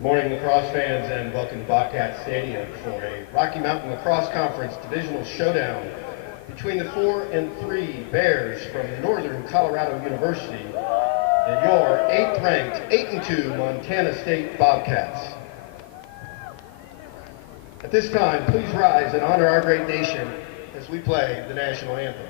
Good morning, lacrosse fans, and welcome to Bobcat Stadium for a Rocky Mountain Lacrosse Conference divisional showdown between the 4 and 3 Bears from Northern Colorado University and your 8th-ranked 8-2 Montana State Bobcats. At this time, please rise and honor our great nation as we play the national anthem.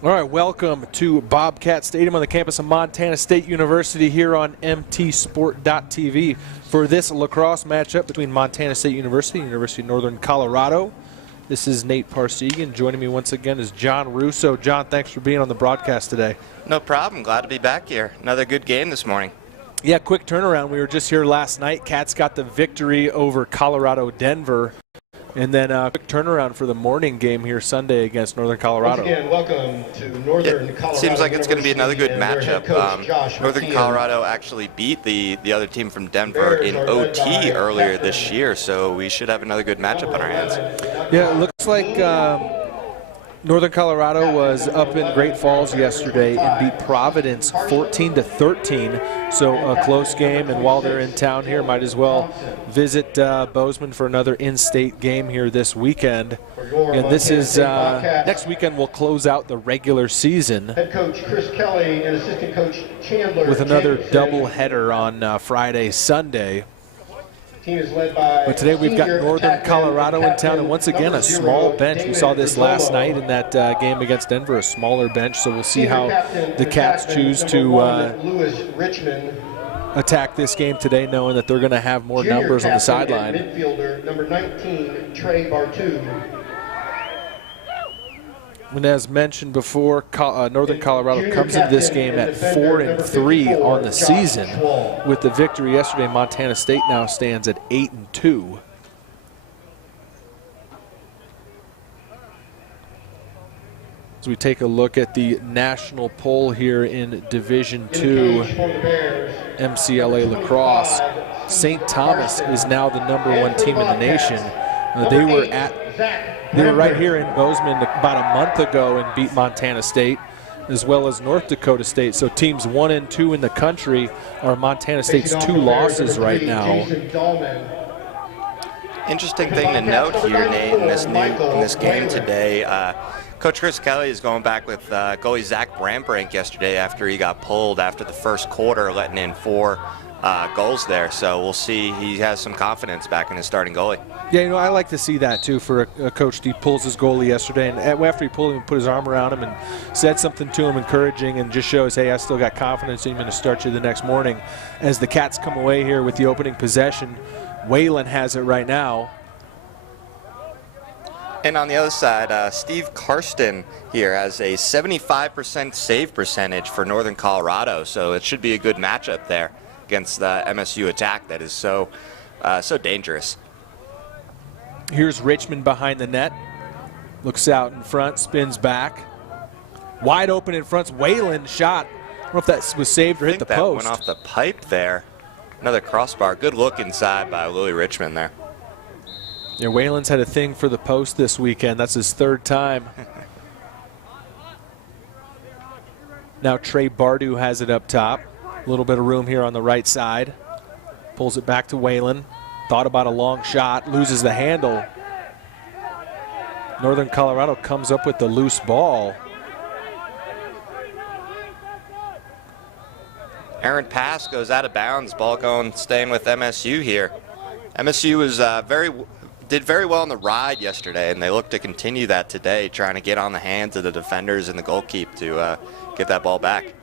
All right, welcome to Bobcat Stadium on the campus of Montana State University here on mtsport.tv for this lacrosse matchup between Montana State University and University of Northern Colorado. This is Nate Parsegan. Joining me once again is John Russo. John, thanks for being on the broadcast today. No problem. Glad to be back here. Another good game this morning. Yeah, quick turnaround. We were just here last night. Cats got the victory over Colorado Denver. And then a quick turnaround for the morning game here Sunday against Northern Colorado. Once again, welcome to Northern Colorado. Seems like it's going to be another good matchup. Northern McKeon. Colorado actually beat the other team from Denver in OT earlier this year, so we should have another good matchup on our hands. Yeah, it looks like Northern Colorado was up in Great Falls yesterday and beat Providence 14-13. So a close game, and while they're in town here, might as well visit Bozeman for another in-state game here this weekend. And this is next weekend. We'll close out the regular season. Head coach Chris Kelly and assistant coach Chandler with another Jacobson. doubleheader on Friday, Sunday. Team is led by But today we've got Northern Colorado in town, and once again a small bench. We saw this last night in that game against Denver, a smaller bench. So we'll see how the Cats choose to attack this game today, knowing that they're going to have more numbers on the sideline. Midfielder number 19, Trey Bartu. And as mentioned before, Northern Colorado comes into this game at 4-3 on the season. With the victory yesterday, Montana State now stands at 8-2. As we take a look at the national poll here in Division II MCLA Lacrosse, St. Thomas is now the #1 team in the nation. They were right here in Bozeman about a month ago and beat Montana State, as well as North Dakota State. So teams 1 and 2 in the country are Montana State's 2 losses right now. Interesting thing to note here, Nate, in this game today. Coach Chris Kelly is going back with goalie Zach Brambrink yesterday after he got pulled after the first quarter, letting in 4 goals there. So we'll see. He has some confidence back in his starting goalie. Yeah, you know, I like to see that too for a coach. He pulls his goalie yesterday, and after he pulled him, put his arm around him and said something to him encouraging, and just shows, hey, I still got confidence in him to start you the next morning. As the Cats come away here with the opening possession, Whalen has it right now. And on the other side, Steve Karsten here has a 75% save percentage for Northern Colorado, so it should be a good matchup there against the MSU attack that is so dangerous. Here's Richmond behind the net. Looks out in front, spins back. Wide open in front. Whalen shot. I don't know if that was saved or hit the post. Went off the pipe there. Another crossbar. Good look inside by Louis Richmond there. Yeah, Whalen's had a thing for the post this weekend. That's his 3rd time. Now Trey Bardew has it up top. A little bit of room here on the right side. Pulls it back to Whalen. Thought about a long shot, loses the handle. Northern Colorado comes up with the loose ball. Errant pass goes out of bounds. Ball staying with MSU here. MSU was did very well on the ride yesterday, and they look to continue that today, trying to get on the hands of the defenders and the goalkeeper to get that ball back.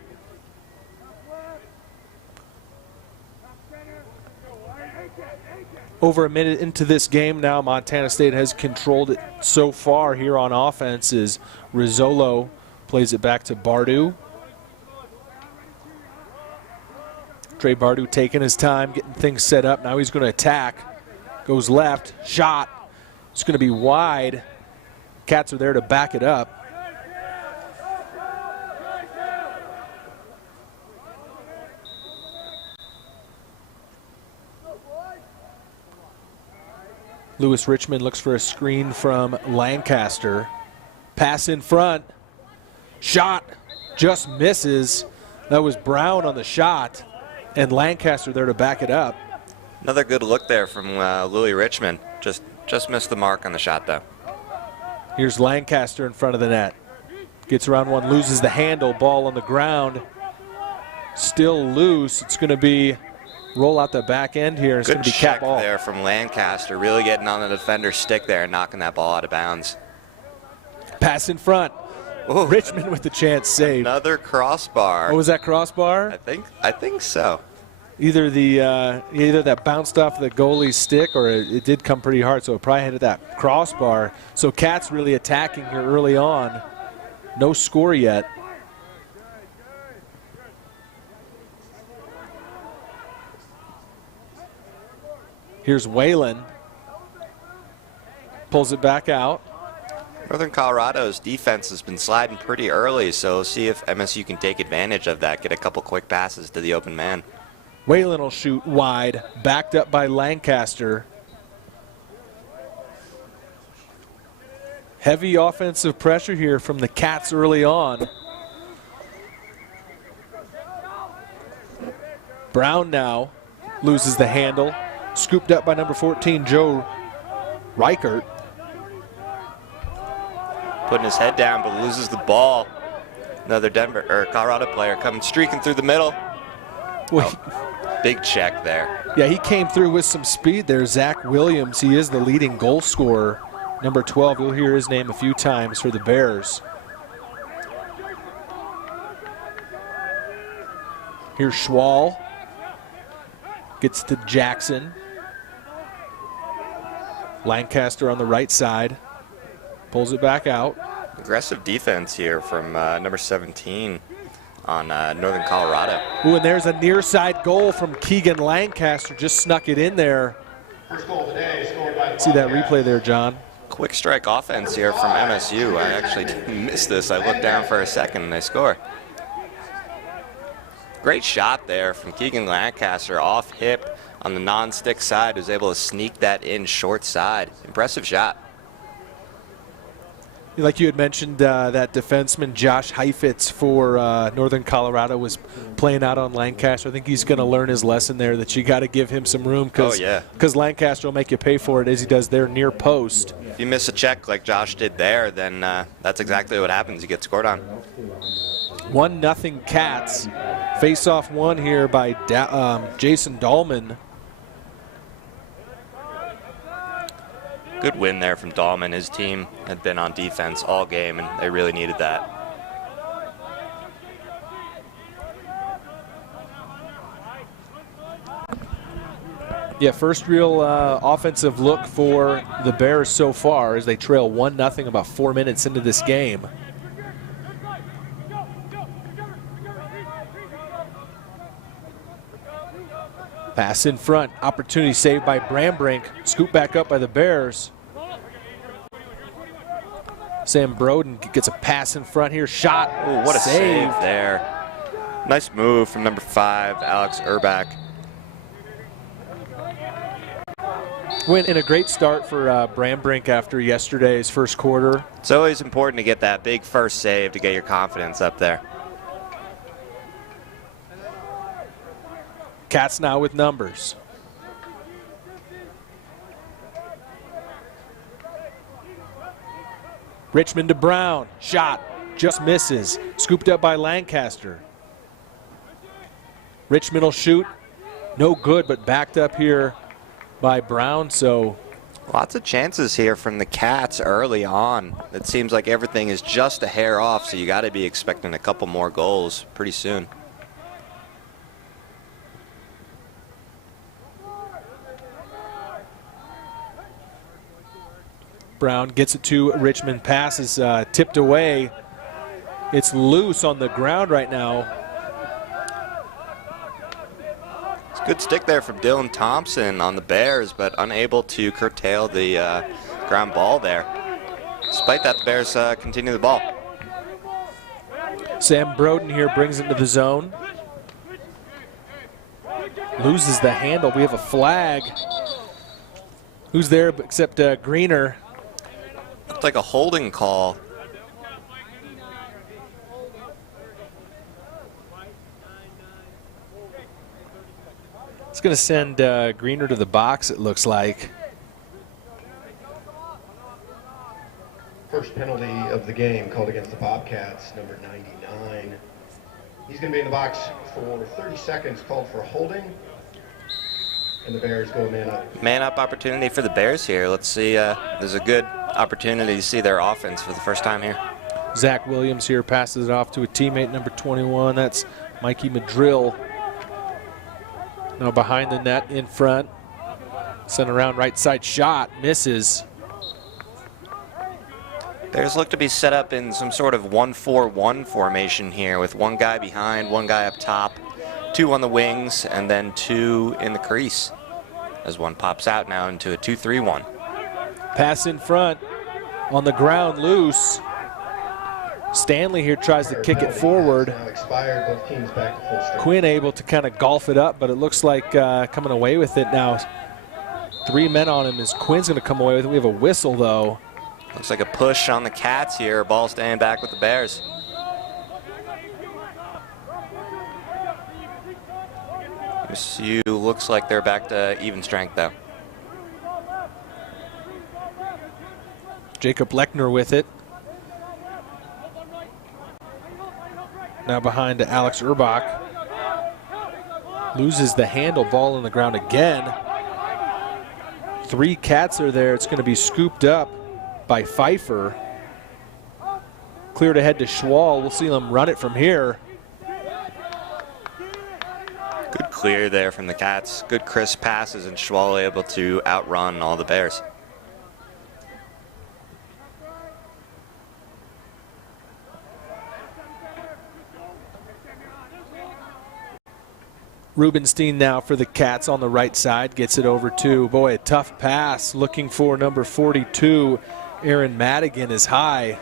Over a minute into this game now, Montana State has controlled it so far here on offense as Rizzolo plays it back to Bardew. Trey Bardew taking his time, getting things set up. Now he's going to attack. Goes left, shot. It's going to be wide. Cats are there to back it up. Lewis Richmond looks for a screen from Lancaster. Pass in front. Shot just misses. That was Brown on the shot, and Lancaster there to back it up. Another good look there from Louis Richmond. Just missed the mark on the shot, though. Here's Lancaster in front of the net. Gets around one, loses the handle. Ball on the ground. Still loose. It's going to be roll out the back end here. It's going to be cap ball. Good check there from Lancaster, really getting on the defender's stick there and knocking that ball out of bounds. Pass in front. Ooh, Richmond with the chance saved. Another crossbar. Oh, was that crossbar? I think so. Either that bounced off the goalie's stick or it did come pretty hard, so it probably hit that crossbar. So Cats really attacking here early on. No score yet. Here's Whalen. Pulls it back out. Northern Colorado's defense has been sliding pretty early, so see if MSU can take advantage of that, get a couple quick passes to the open man. Whalen will shoot wide, backed up by Lancaster. Heavy offensive pressure here from the Cats early on. Brown now loses the handle. Scooped up by number 14, Joe Reichert. Putting his head down, but loses the ball. Another Colorado player coming streaking through the middle. Big check there. Yeah, he came through with some speed there. Zach Williams, he is the leading goal scorer. Number 12, you'll hear his name a few times for the Bears. Here's Schwal. Gets to Jackson. Lancaster on the right side. Pulls it back out. Aggressive defense here from number 17 on Northern Colorado. Ooh, and there's a near side goal from Keegan Lancaster. Just snuck it in there. First goal of the day, scored by the See that Bobcats. replay there, John? Quick strike offense here from MSU. I actually didn't miss this. I looked down for a second and they score. Great shot there from Keegan Lancaster off hip on the non-stick side. Was able to sneak that in short side. Impressive shot. Like you had mentioned, that defenseman Josh Heifetz for Northern Colorado was playing out on Lancaster. I think he's going to learn his lesson there that you got to give him some room because Lancaster will make you pay for it as he does there near post. If you miss a check like Josh did there, then that's exactly what happens. You get scored on. 1-0 Cats. Face-off one here by Jason Dahlman. Good win there from Dahlman. His team had been on defense all game, and they really needed that. Yeah, first real offensive look for the Bears so far as they trail 1-0 about 4 minutes into this game. Pass in front, opportunity saved by Brambrink. Scoop back up by the Bears. Sam Broden gets a pass in front here. Shot. Ooh, what a save there. Nice move from number 5, Alex Urbach. Went in a great start for Brambrink after yesterday's first quarter. It's always important to get that big first save to get your confidence up there. Cats now with numbers. Richmond to Brown. Shot. Just misses. Scooped up by Lancaster. Richmond will shoot. No good, but backed up here by Brown. So lots of chances here from the Cats early on. It seems like everything is just a hair off, so you got to be expecting a couple more goals pretty soon. Brown gets it to Richmond. Pass is tipped away. It's loose on the ground right now. It's a good stick there from Dylan Thompson on the Bears, but unable to curtail the ground ball there. Despite that, the Bears continue the ball. Sam Broden here brings it to the zone. Loses the handle. We have a flag. Who's there except Greener? Looked like a holding call. It's going to send Greener to the box, it looks like. First penalty of the game called against the Bobcats, number 99. He's going to be in the box for 30 seconds, called for a holding. And the Bears go man up. Man up opportunity for the Bears here. Let's see. There's a good opportunity to see their offense for the first time here. Zach Williams here passes it off to a teammate, number 21. That's Mikey Madrill. Now behind the net in front. Sent around right side shot. Misses. Bears look to be set up in some sort of 1-4-1 formation here with one guy behind, one guy up top, two on the wings, and then two in the crease as one pops out now into a 2-3-1. Pass in front, on the ground, loose. Stanley here tries to kick it forward. Quinn able to kind of golf it up, but it looks like coming away with it now. 3 men on him as Quinn's going to come away with it. We have a whistle, though. Looks like a push on the Cats here. Ball staying back with the Bears. MSU looks like they're back to even strength, though. Jacob Lechner with it. Now behind to Alex Urbach. Loses the handle, ball on the ground again. 3 Cats are there. It's going to be scooped up by Pfeiffer. Cleared ahead to Schwal. We'll see them run it from here. Good clear there from the Cats. Good crisp passes, and Schwal able to outrun all the Bears. Rubenstein now for the Cats on the right side. Gets it over to, boy, a tough pass. Looking for number 42. Aaron Madigan is high.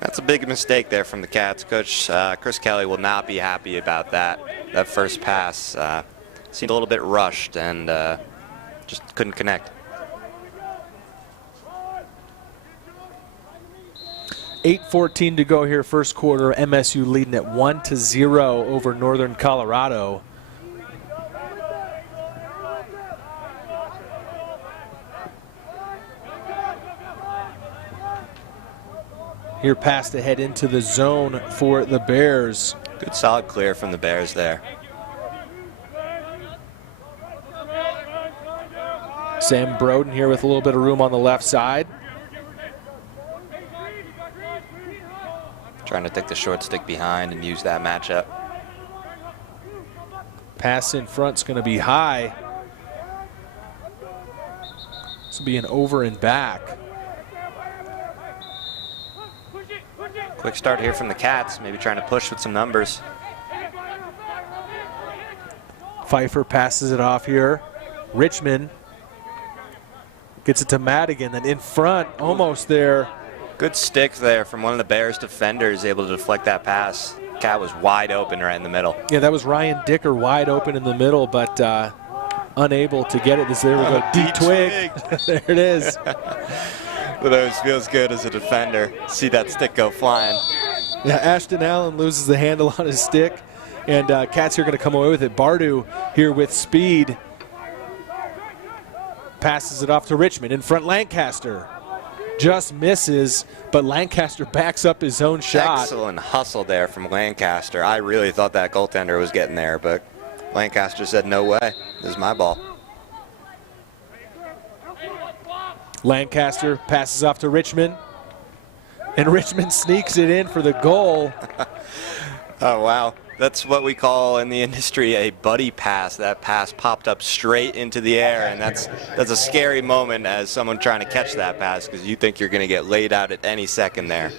That's a big mistake there from the Cats. Coach Chris Kelly will not be happy about that. That first pass seemed a little bit rushed and just couldn't connect. 8:14 to go here, first quarter. MSU leading at 1-0 over Northern Colorado. Here past ahead into the zone for the Bears. Good solid clear from the Bears there. Sam Broden here with a little bit of room on the left side. Trying to take the short stick behind and use that matchup. Pass in front's going to be high. This will be an over and back. Quick start here from the Cats, maybe trying to push with some numbers. Pfeiffer passes it off here. Richmond gets it to Madigan, then in front, almost there. Good stick there from one of the Bears defenders, able to deflect that pass. Cat was wide open right in the middle. Yeah, that was Ryan Dicker wide open in the middle, but unable to get it. There we go, D-twig. There it is. It always feels good as a defender. See that stick go flying. Yeah, Ashton Allen loses the handle on his stick. And Cats here going to come away with it. Bardu here with speed. Passes it off to Richmond. In front, Lancaster. Just misses, but Lancaster backs up his own shot. Excellent hustle there from Lancaster. I really thought that goaltender was getting there, but Lancaster said, no way, this is my ball. Lancaster passes off to Richmond, and Richmond sneaks it in for the goal. Oh, wow. That's what we call in the industry a buddy pass. That pass popped up straight into the air, and that's a scary moment as someone trying to catch that pass because you think you're going to get laid out at any second there.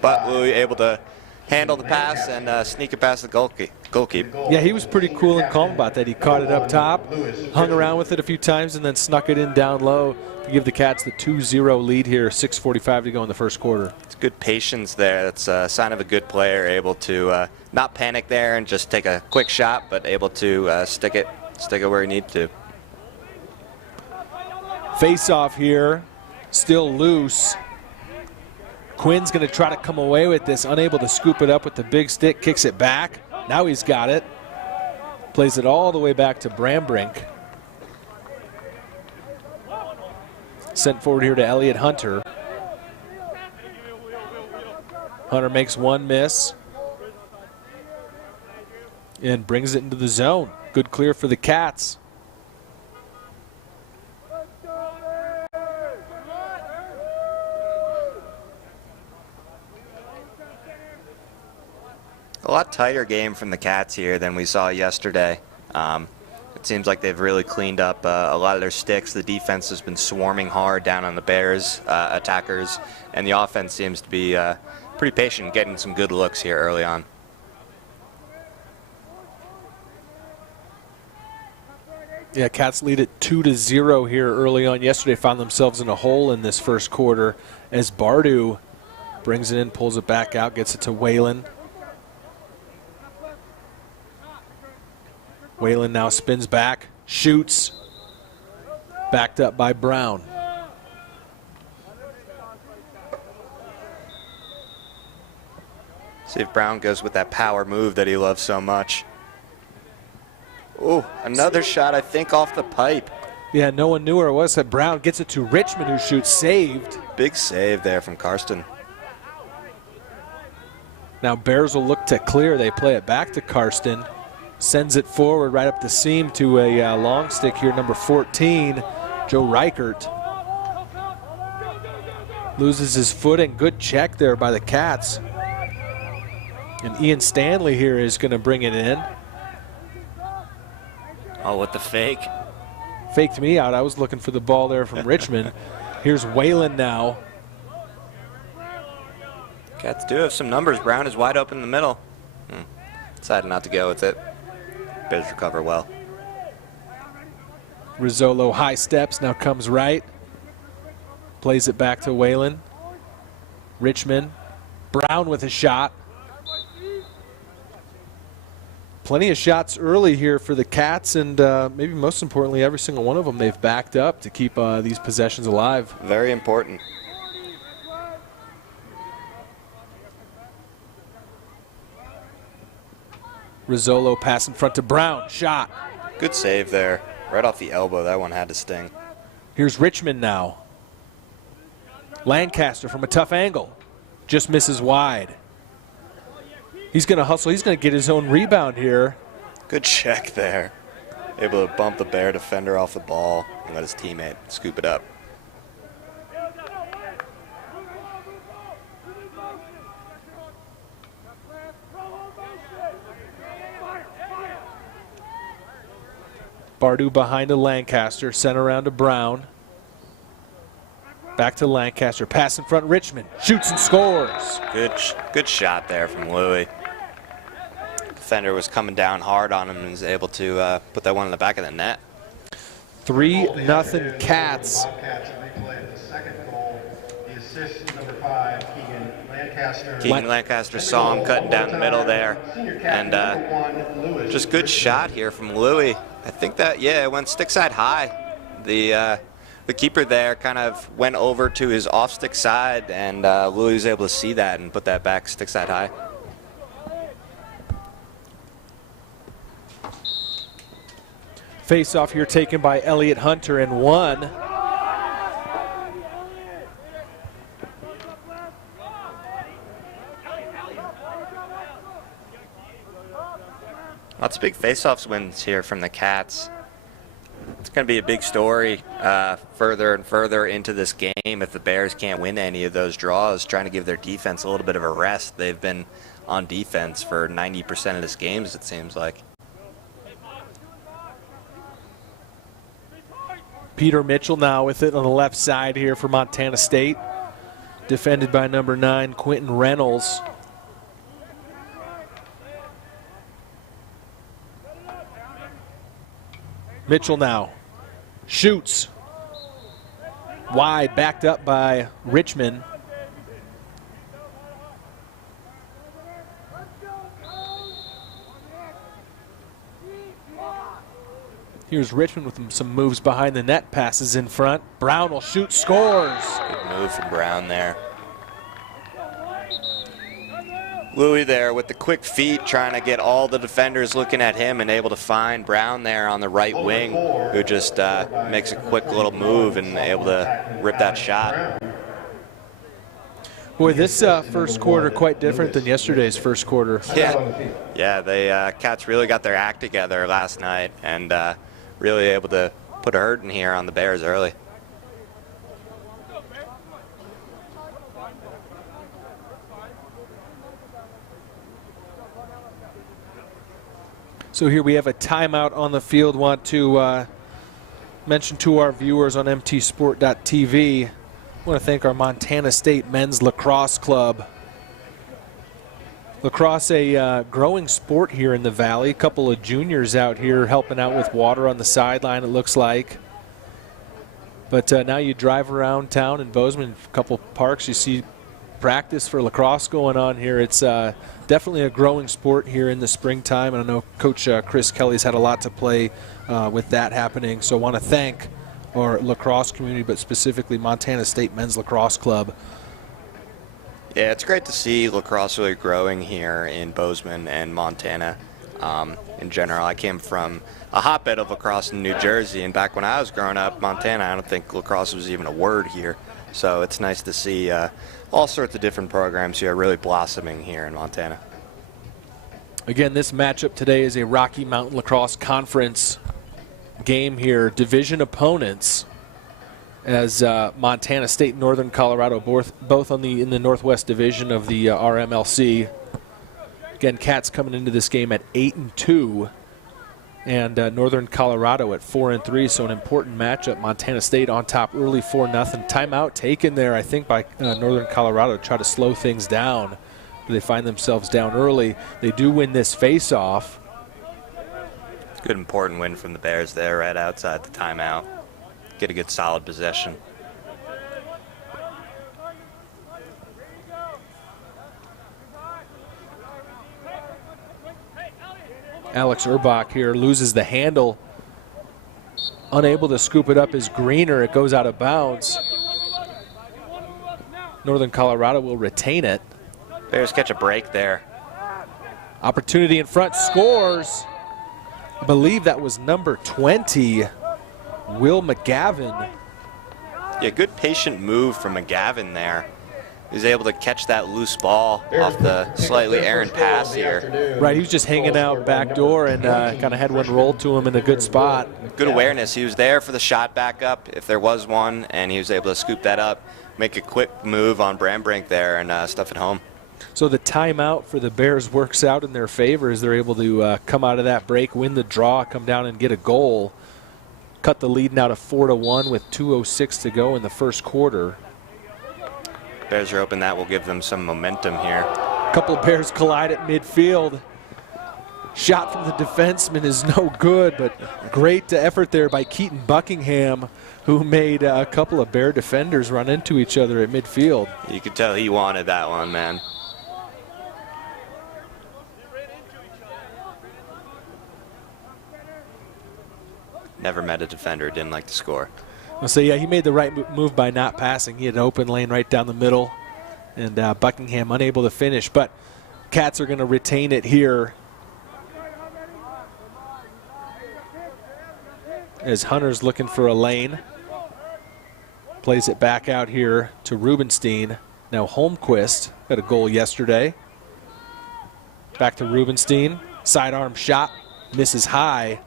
But we were able to handle the pass and sneak it past the goalkeeper. Yeah, he was pretty cool and calm about that. He caught it up top, hung around with it a few times, and then snuck it in down low to give the Cats the 2-0 lead here, 6:45 to go in the first quarter. It's good patience there. That's a sign of a good player, able to not panic there and just take a quick shot, but able to stick it where he needs to. Face off here, still loose. Quinn's going to try to come away with this, unable to scoop it up with the big stick, kicks it back. Now he's got it. Plays it all the way back to Brambrink. Sent forward here to Elliott Hunter. Hunter makes one miss and brings it into the zone. Good clear for the Cats. A lot tighter game from the Cats here than we saw yesterday. It seems like they've really cleaned up a lot of their sticks. The defense has been swarming hard down on the Bears attackers, and the offense seems to be pretty patient, getting some good looks here early on. Yeah, Cats lead it 2-0 here early on. Yesterday found themselves in a hole in this first quarter as Bardu brings it in, pulls it back out, gets it to Whalen. Whalen now spins back, shoots, backed up by Brown. See if Brown goes with that power move that he loves so much. Oh, another shot, I think, off the pipe. Yeah, no one knew where it was. Brown gets it to Richmond, who shoots, saved. Big save there from Karsten. Now Bears will look to clear. They play it back to Karsten. Sends it forward right up the seam to a long stick here, number 14, Joe Reichert. Loses his footing. Good check there by the Cats. And Ian Stanley here is going to bring it in. Oh, with the fake. Faked me out. I was looking for the ball there from Richmond. Here's Whalen now. Cats do have some numbers. Brown is wide open in the middle. Decided not to go with it. Bears recover well. Rizzolo high steps, now comes right. Plays it back to Whalen. Richmond. Brown with a shot. Plenty of shots early here for the Cats, and maybe most importantly, every single one of them they've backed up to keep these possessions alive. Very important. Rizzolo pass in front to Brown. Shot. Good save there. Right off the elbow. That one had to sting. Here's Richmond now. Lancaster from a tough angle. Just misses wide. He's going to hustle. He's going to get his own rebound here. Good check there. Able to bump the Bear defender off the ball and let his teammate scoop it up. Bardu behind to Lancaster, sent around to Brown. Back to Lancaster, pass in front, Richmond, shoots and scores. Good shot there from Louis. Defender was coming down hard on him and was able to put that one in the back of the net. 3-0 Cats. Keegan Lancaster saw him cutting down the middle there. And just good shot here from Louis. I think that, yeah, it went stick side high. The keeper there kind of went over to his off stick side, and Louis was able to see that and put that back stick side high. Face-off here taken by Elliott Hunter and one. Lots of big face-offs wins here from the Cats. It's going to be a big story further and further into this game if the Bears can't win any of those draws, trying to give their defense a little bit of a rest. They've been on defense for 90% of this game, it seems like. Peter Mitchell now with it on the left side here for Montana State. Defended by number 9, Quentin Reynolds. Mitchell now shoots. Wide, backed up by Richmond. Here's Richmond with some moves behind the net, passes in front. Brown will shoot, scores. Good move from Brown there. Louis there with the quick feet, trying to get all the defenders looking at him and able to find Brown there on the right wing, who just makes a quick little move and able to rip that shot. Boy, this first quarter quite different than yesterday's first quarter. Yeah, they Cats really got their act together last night and really able to put a hurt in here on the Bears early. So here we have a timeout on the field. Want to mention to our viewers on mtsport.tv, I want to thank our Montana State Men's Lacrosse Club. Lacrosse, a growing sport here in the Valley. A couple of juniors out here helping out with water on the sideline, it looks like. But now you drive around town in Bozeman, a couple parks, you see practice for lacrosse going on here. It's definitely a growing sport here in the springtime, and I know Coach Chris Kelly's had a lot to play with that happening. So I want to thank our lacrosse community, but specifically Montana State Men's Lacrosse Club. Yeah, it's great to see lacrosse really growing here in Bozeman and Montana in general. I came from a hotbed of lacrosse in New Jersey, and back when I was growing up, Montana, I don't think lacrosse was even a word here. So it's nice to see all sorts of different programs here really blossoming here in Montana. Again, this matchup today is a Rocky Mountain Lacrosse Conference game here. Division opponents, as Montana State and Northern Colorado both in the Northwest Division of the RMLC. Again, Cats coming into this game at 8-2, and Northern Colorado at 4-3. So an important matchup. Montana State on top early 4-0. Timeout taken there, I think, by Northern Colorado to try to slow things down. They find themselves down early. They do win this face-off. Good important win from the Bears there right outside the timeout. Get a good solid possession. Alex Urbach here loses the handle. Unable to scoop it up is Greener. It goes out of bounds. Northern Colorado will retain it. Bears catch a break there. Opportunity in front, scores. I believe that was number 20, Will McGavin. Yeah, good patient move from McGavin there. He was able to catch that loose ball off the slightly errant pass here. Right, he was just hanging out back door and kind of had one rolled to him in a good spot. Good awareness. He was there for the shot back up if there was one, and he was able to scoop that up, make a quick move on Brambrink there, and stuff it home. So the timeout for the Bears works out in their favor as they're able to come out of that break, win the draw, come down and get a goal. Cut the lead now to 4-1 with 2:06 to go in the first quarter. Bears are hoping that will give them some momentum here. A couple of Bears collide at midfield. Shot from the defenseman is no good, but great effort there by Keaton Buckingham, who made a couple of Bear defenders run into each other at midfield. You could tell he wanted that one, man. Never met a defender who didn't like to score. So yeah, he made the right move by not passing. He had an open lane right down the middle, and Buckingham unable to finish. But Cats are going to retain it here. as Hunter's looking for a lane. Plays it back out here to Rubenstein. Now Holmquist got a goal yesterday. Back to Rubenstein. Sidearm shot. Misses high.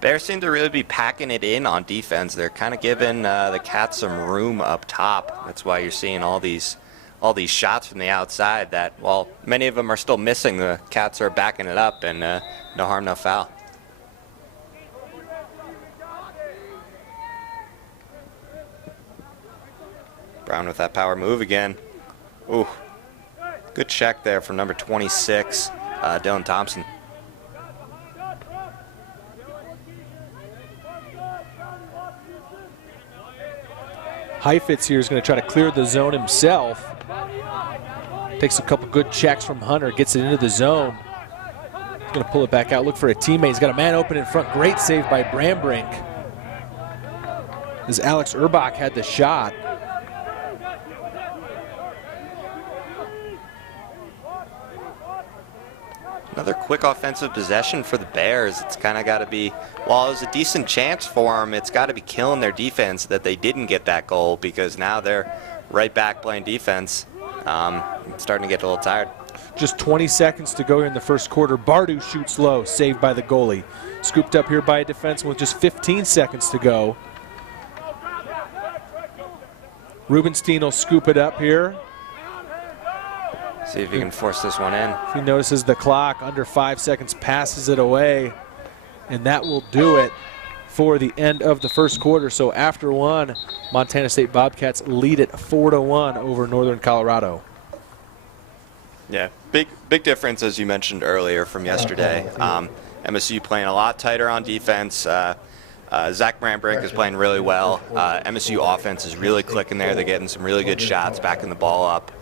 Bears seem to really be packing it in on defense. They're kind of giving the Cats some room up top. That's why you're seeing all these shots from the outside that, while many of them are still missing, the Cats are backing it up, and no harm, no foul. Brown with that power move again. Ooh, good check there from number 26, Dylan Thompson. Heifetz here is going to try to clear the zone himself. Takes a couple good checks from Hunter, gets it into the zone. He's going to pull it back out, look for a teammate. He's got a man open in front. Great save by Brambrink, as Alex Urbach had the shot. Another quick offensive possession for the Bears. It's kind of got to be, while it was a decent chance for them, it's got to be killing their defense that they didn't get that goal, because now they're right back playing defense. Starting to get a little tired. Just 20 seconds to go here in the first quarter. Bardu shoots low, saved by the goalie. Scooped up here by a defenseman with just 15 seconds to go. Rubenstein will scoop it up here. See if he can force this one in. He notices the clock, under 5 seconds, passes it away, and that will do it for the end of the first quarter. So after one, Montana State Bobcats lead it 4-1 over Northern Colorado. Yeah, big difference, as you mentioned earlier, from yesterday. MSU playing a lot tighter on defense. Zach Brambrink is playing really well. MSU offense is really clicking there. They're getting some really good shots, backing the ball up.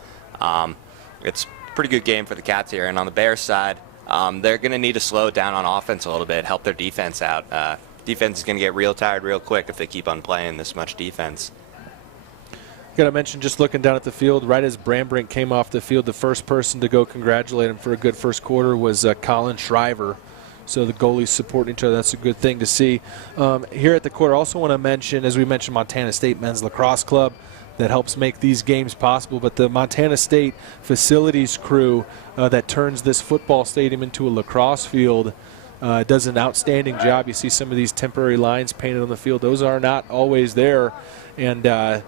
It's a pretty good game for the Cats here. And on the Bears side, they're going to need to slow it down on offense a little bit, help their defense out. Defense is going to get real tired real quick if they keep on playing this much defense. Got to mention, just looking down at the field, right as Brambrink came off the field, the first person to go congratulate him for a good first quarter was Colin Shriver. So the goalies supporting each other. That's a good thing to see. Here at the quarter, also want to mention, as we mentioned, Montana State Men's Lacrosse Club that helps make these games possible, but the Montana State facilities crew that turns this football stadium into a lacrosse field does an outstanding job. You see some of these temporary lines painted on the field. Those are not always there, and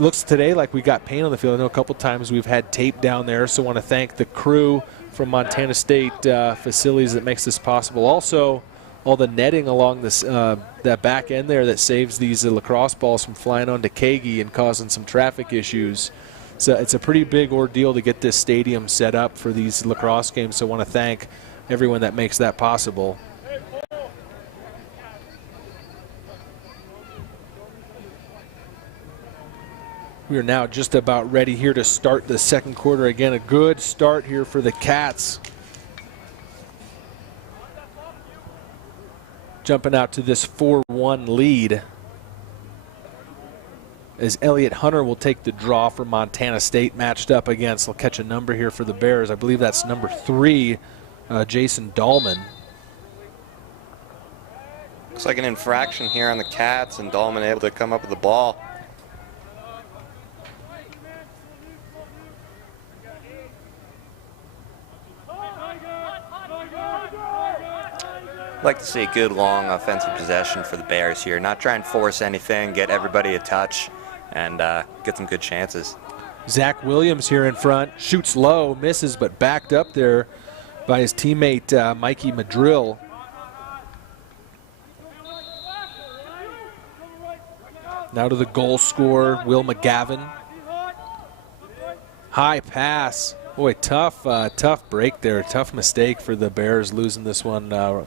looks today like we got paint on the field. I know a couple times we've had tape down there, so I want to thank the crew from Montana State facilities that makes this possible. Also, all the netting along this that back end there that saves these lacrosse balls from flying onto Kagi and causing some traffic issues. So it's a pretty big ordeal to get this stadium set up for these lacrosse games, so I want to thank everyone that makes that possible. We are now just about ready here to start the second quarter. Again, a good start here for the Cats. Jumping out to this 4-1 lead, as Elliot Hunter will take the draw for Montana State, matched up against, they'll catch a number here for the Bears. I believe that's number 3, Jason Dahlman. Looks like an infraction here on the Cats, and Dahlman able to come up with the ball. I'd like to see a good long offensive possession for the Bears here. Not try and force anything, get everybody a touch, and get some good chances. Zach Williams here in front, shoots low, misses, but backed up there by his teammate Mikey Madrill. Now to the goal scorer, Will McGavin. High pass. Boy, tough break there. Tough mistake for the Bears, losing this one to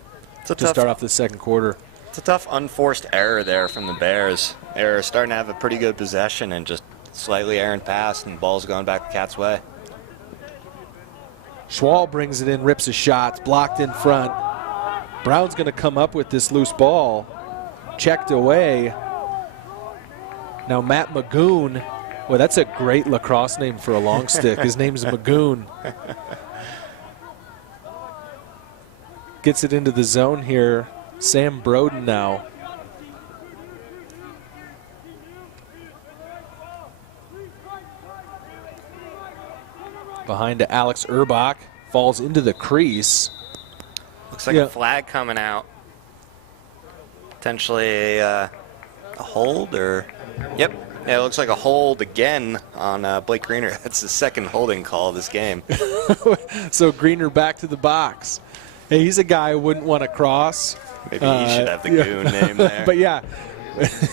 start off the second quarter. It's a tough unforced error there from the Bears. They're starting to have a pretty good possession and just slightly errant pass, and the ball's going back the Cats' way. Schwal brings it in, rips a shot, blocked in front. Brown's going to come up with this loose ball. Checked away. Now Matt Magoon. Well, that's a great lacrosse name for a long stick. His name's Magoon. Gets it into the zone here. Sam Broden now. Behind to Alex Urbach. Falls into the crease. Looks like a flag coming out. Potentially a hold or... Yep. Yeah, it looks like a hold again on Blake Greener. That's the second holding call of this game. So Greener back to the box. Hey, he's a guy I wouldn't want to cross. Maybe he should have the goon name there. But yeah,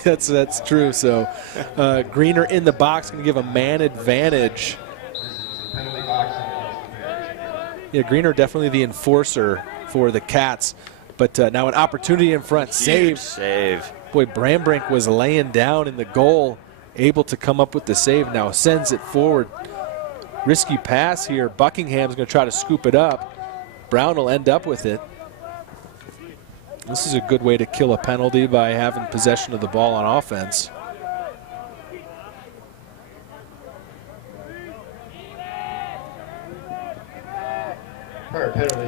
that's true. So Greener in the box, going to give a man advantage. Yeah, Greener definitely the enforcer for the Cats. But now an opportunity in front. Save. Boy, Brambrink was laying down in the goal, able to come up with the save. Now sends it forward. Risky pass here. Buckingham's going to try to scoop it up. Brown will end up with it. This is a good way to kill a penalty by having possession of the ball on offense.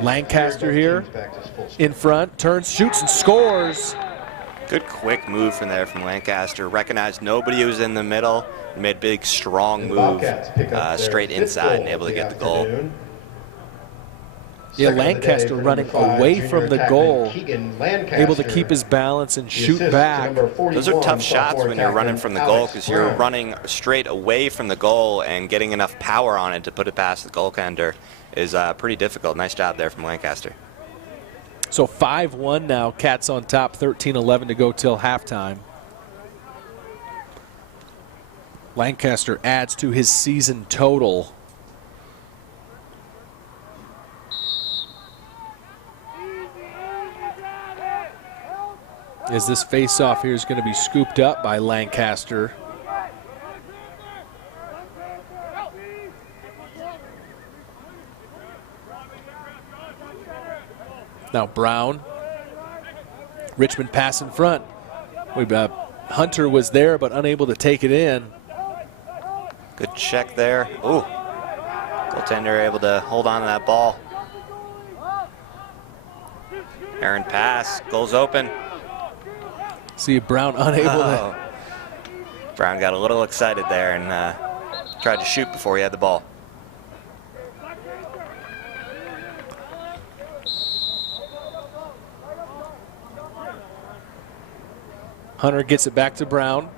Lancaster here in front, turns, shoots, and scores. Good quick move from there from Lancaster. Recognized nobody was in the middle. Made a big, strong move straight inside and able to get the goal. Yeah, Lancaster running away from the goal, able to keep his balance and shoot back. Those are tough shots when you're running from the goal because you're running straight away from the goal and getting enough power on it to put it past the goaltender is pretty difficult. Nice job there from Lancaster. So 5-1 now, Cats on top, 13-11 to go till halftime. Lancaster adds to his season total. As this face-off here is going to be scooped up by Lancaster. Now Brown. Richmond pass in front. Hunter was there but unable to take it in. Good check there. Ooh. Goaltender able to hold on to that ball. Aaron pass. Goal's open. See Brown unable to. Brown got a little excited there and tried to shoot before he had the ball. Hunter gets it back to Brown.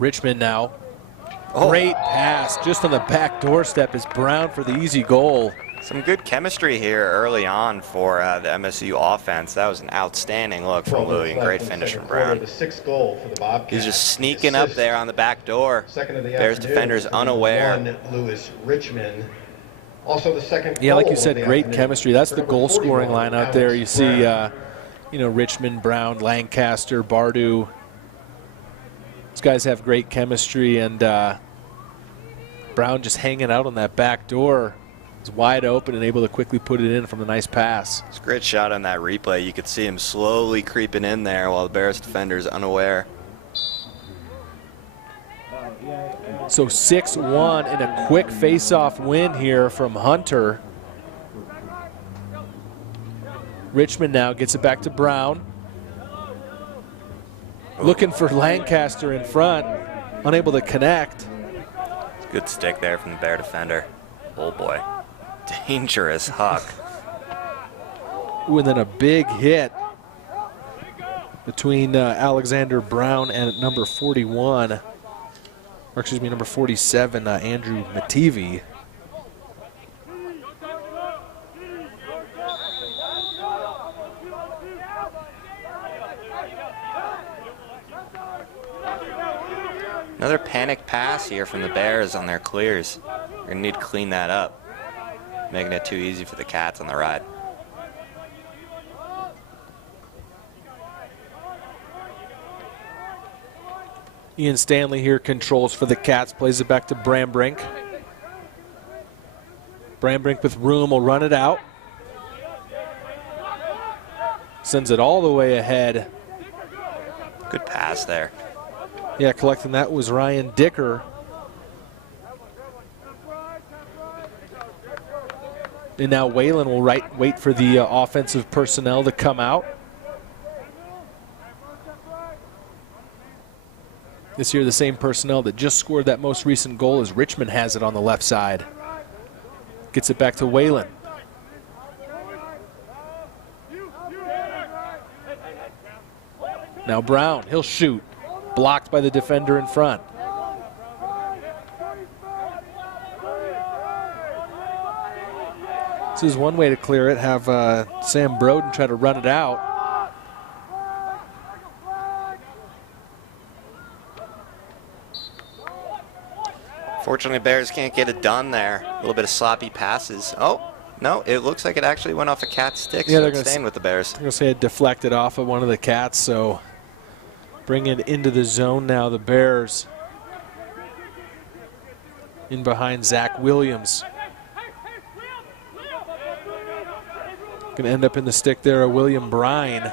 Richmond now. Great pass just on the back doorstep is Brown for the easy goal. Some good chemistry here early on for the MSU offense. That was an outstanding look from Louie and great finish from Brown. He's just sneaking up there on the back door. Bears defenders unaware. Richmond. Also the second yeah, like you said, great chemistry. That's the goal scoring line out there. You see, Richmond, Brown, Lancaster, Bardu. These guys have great chemistry, and Brown just hanging out on that back door. He's wide open and able to quickly put it in from a nice pass. It's a great shot on that replay. You could see him slowly creeping in there while the Bears defender's unaware. So 6-1 and a quick face-off win here from Hunter. Richmond now gets it back to Brown. Looking for Lancaster in front, unable to connect. Good stick there from the Bear defender. Oh boy, dangerous huck. Ooh, and then a big hit between Alexander Brown and number 41, or excuse me, number 47, Andrew Mativi. Another panic pass here from the Bears on their clears. We're going to need to clean that up, making it too easy for the Cats on the ride. Ian Stanley here controls for the Cats, plays it back to Brambrink. Brambrink with room will run it out. Sends it all the way ahead. Good pass there. Yeah, collecting that was Ryan Dicker. And now Whalen will wait for the offensive personnel to come out. This year, the same personnel that just scored that most recent goal as Richmond has it on the left side. Gets it back to Whalen. Now Brown, he'll shoot. Blocked by the defender in front. This is one way to clear it, have Sam Broden try to run it out. Fortunately, Bears can't get it done there. A little bit of sloppy passes. Oh, no, it looks like it actually went off a Cat's stick, yeah, so it's staying with the Bears. They're going to say it deflected off of one of the Cats, so bring it into the zone now, the Bears. In behind Zach Williams. Going to end up in the stick there, William Brine.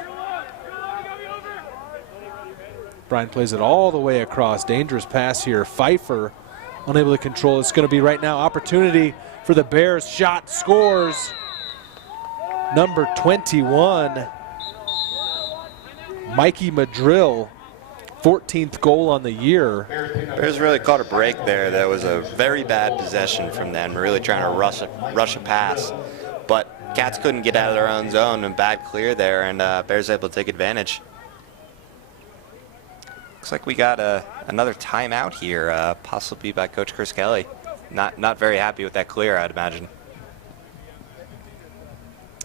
Brine plays it all the way across. Dangerous pass here. Pfeiffer unable to control. It's going to be right now opportunity for the Bears. Shot, scores. Number 21, Mikey Madrill, 14th goal on the year. Bears really caught a break there. That was a very bad possession from them. Really trying to rush a pass. But Cats couldn't get out of their own zone, and bad clear there, and Bears able to take advantage. Looks like we got another timeout here, possibly by Coach Chris Kelly. Not very happy with that clear, I'd imagine.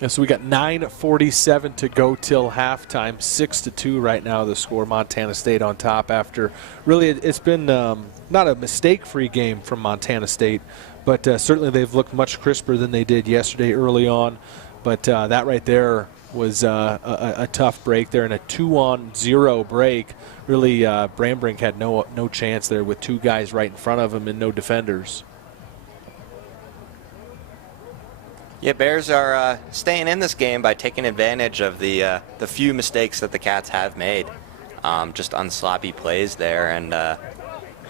And so we got 9:47 to go till halftime. 6-2 right now the score. Montana State on top after really it's been not a mistake-free game from Montana State, but certainly they've looked much crisper than they did yesterday early on. But that right there was a tough break there, and a 2-on-0 break. Really, Brambrink had no chance there with two guys right in front of him and no defenders. Yeah, Bears are staying in this game by taking advantage of the few mistakes that the Cats have made. Just unsloppy plays there, and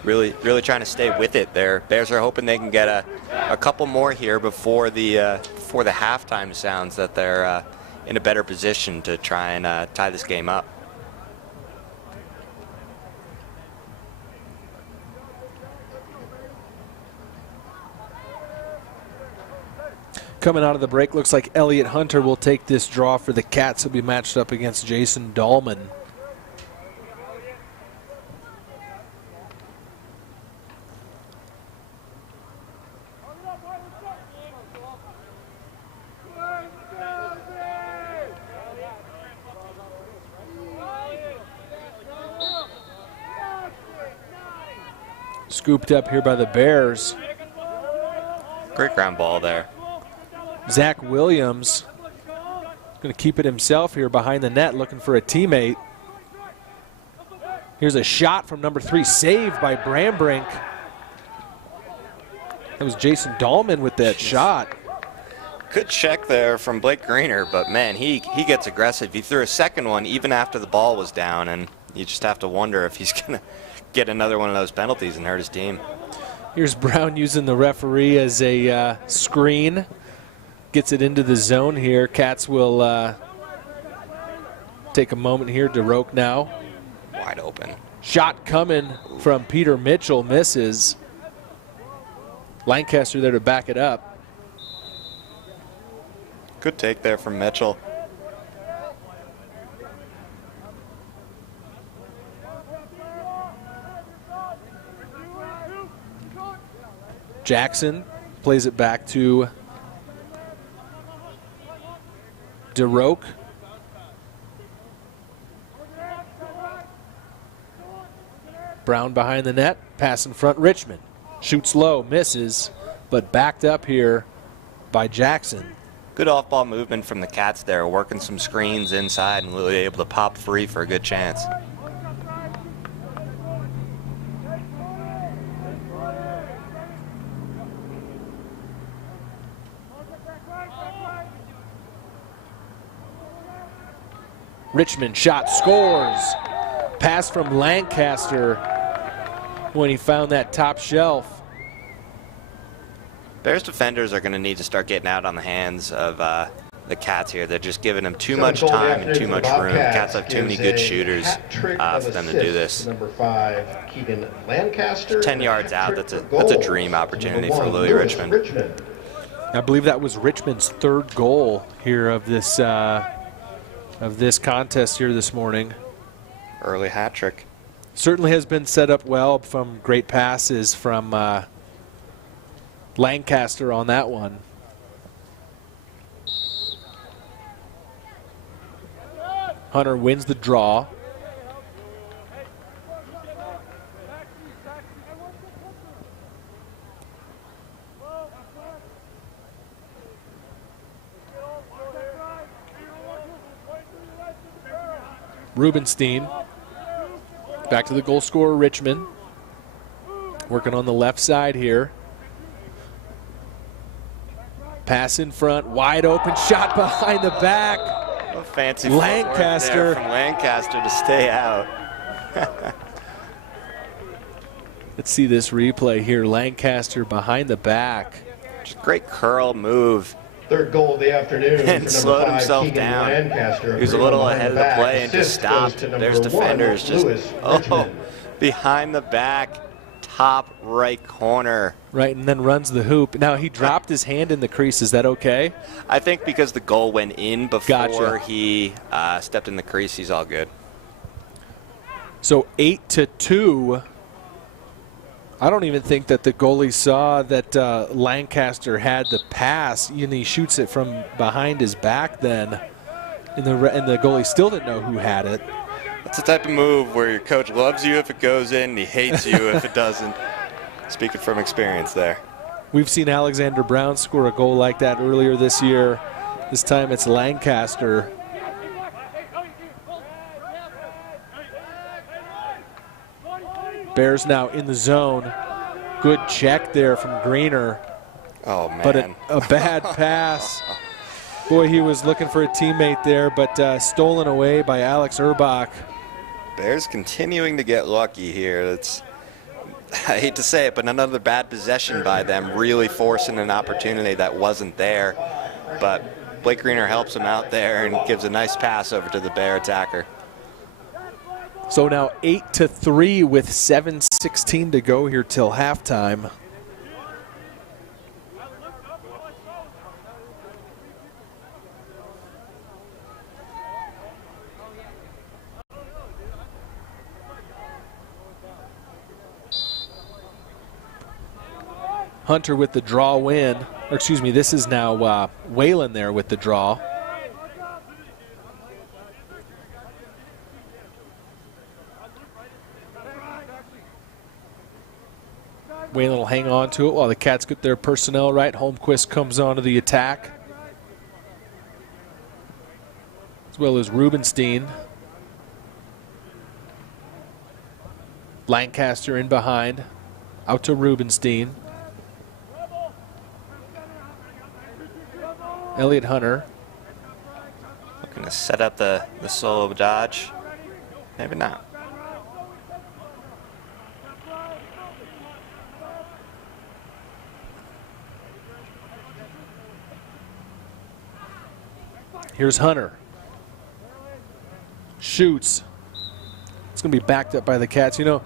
really trying to stay with it there. Bears are hoping they can get a couple more here before the halftime sounds, that they're in a better position to try and tie this game up. Coming out of the break, looks like Elliot Hunter will take this draw for the Cats. He'll be matched up against Jason Dahlman. Scooped up here by the Bears. Great ground ball there. Zach Williams going to keep it himself here behind the net, looking for a teammate. Here's a shot from number 3, saved by Brambrink. That was Jason Dahlman with that shot. Good check there from Blake Greener, but man, he gets aggressive. He threw a second one even after the ball was down, and you just have to wonder if he's going to get another one of those penalties and hurt his team. Here's Brown using the referee as a screen. Gets it into the zone here. Cats will take a moment here. DeRoke now. Wide open. Shot coming from Peter Mitchell. Misses. Lancaster there to back it up. Good take there from Mitchell. Jackson plays it back to DeRoke. Brown behind the net, pass in front. Richmond shoots low, misses, but backed up here by Jackson. Good off-ball movement from the Cats there, working some screens inside and really able to pop free for a good chance. Richmond shot, scores. Pass from Lancaster when he found that top shelf. Bears defenders are going to need to start getting out on the hands of the Cats here. They're just giving them too much time and too much room. Cats have too many good shooters for them to do this. Number 5, Keegan Lancaster. 10 yards out, that's a dream opportunity for Louis Richmond. I believe that was Richmond's 3rd goal here of this contest here this morning. Early hat trick. Certainly has been set up well from great passes from Lancaster on that one. Hunter wins the draw. Rubenstein back to the goal scorer, Richmond. Working on the left side here. Pass in front, wide open, shot behind the back. A fancy Lancaster from Lancaster to stay out. Let's see this replay here. Lancaster behind the back. Just great curl move. 3rd goal of the afternoon. And slowed himself down. He was a little ahead of the play and just stopped. There's defenders just, behind the back, top right corner. Right, and then runs the hoop. Now, he dropped his hand in the crease. Is that okay? I think because the goal went in before Gotcha. he stepped in the crease, he's all good. So 8-2. I don't even think that the goalie saw that Lancaster had the pass, and he shoots it from behind his back then, and the goalie still didn't know who had it. That's the type of move where your coach loves you if it goes in and he hates you if it doesn't. Speaking from experience there. We've seen Alexander Brown score a goal like that earlier this year. This time it's Lancaster. Bears now in the zone. Good check there from Greener. Oh, man. But a bad pass. Boy, he was looking for a teammate there, but stolen away by Alex Urbach. Bears continuing to get lucky here. I hate to say it, but another bad possession by them, really forcing an opportunity that wasn't there. But Blake Greener helps him out there and gives a nice pass over to the Bear attacker. So now 8-3 with 7:16 to go here till halftime. Hunter with the draw win. Or excuse me, this is now Whalen there with the draw. Whalen will hang on to it while the Cats get their personnel right. Holmquist comes on to the attack, as well as Rubenstein. Lancaster in behind. Out to Rubenstein. Elliott Hunter. Looking to set up the solo dodge. Maybe not. Here's Hunter. Shoots. It's going to be backed up by the Cats. You know,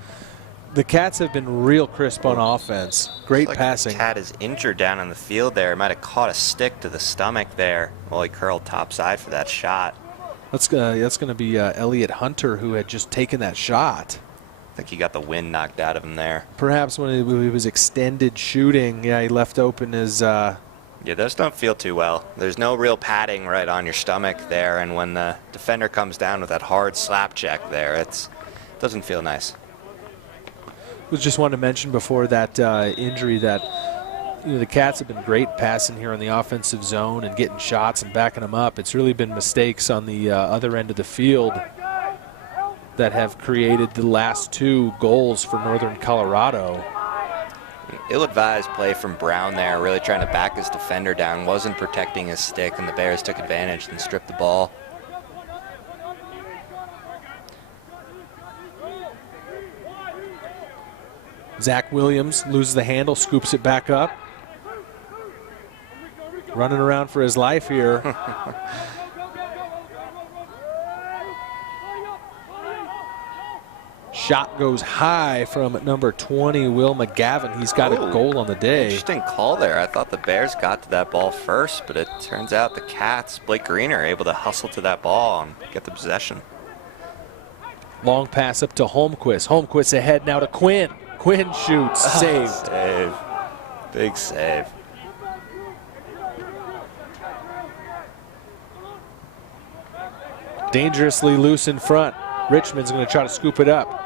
the Cats have been real crisp on offense. Great passing. The Cat is injured down in the field there. Might have caught a stick to the stomach there while he curled topside for that shot. That's going to be Elliott Hunter, who had just taken that shot. I think he got the wind knocked out of him there. Perhaps when he was extended shooting, yeah, he left open his... Yeah, those don't feel too well. There's no real padding right on your stomach there, and when the defender comes down with that hard slap check there, it doesn't feel nice. Was just wanted to mention before that injury that the Cats have been great passing here in the offensive zone and getting shots and backing them up. It's really been mistakes on the other end of the field that have created the last 2 goals for Northern Colorado. Ill-advised play from Brown there, really trying to back his defender down, wasn't protecting his stick, and the Bears took advantage and stripped the ball. Zach Williams loses the handle, scoops it back up. Running around for his life here. Shot goes high from number 20, Will McGavin. He's got a goal on the day. Interesting call there. I thought the Bears got to that ball first, but it turns out the Cats, Blake Green, are able to hustle to that ball and get the possession. Long pass up to Holmquist. Holmquist ahead now to Quinn. Quinn shoots, saved. Save. Big save. Dangerously loose in front. Richmond's going to try to scoop it up.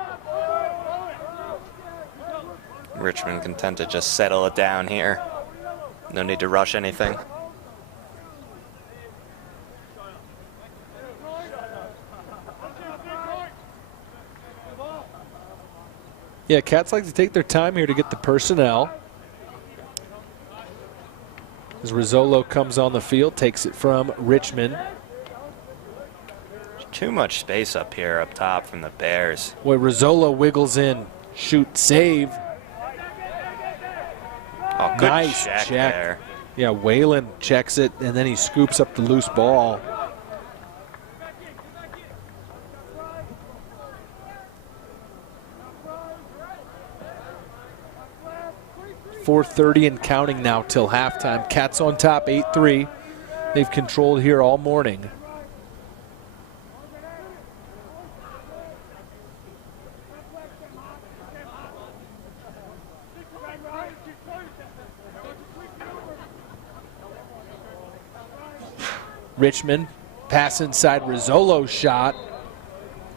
Richmond content to just settle it down here. No need to rush anything. Yeah, Cats like to take their time here to get the personnel. As Rizzolo comes on the field, takes it from Richmond. Too much space up here up top from the Bears. Boy, Rizzolo wiggles in. Shoot, save. Oh, good nice check there. Yeah, Whalen checks it, and then he scoops up the loose ball. .430 and counting now till halftime. Cats on top, 8-3. They've controlled here all morning. Richmond pass inside, Rizzolo's shot.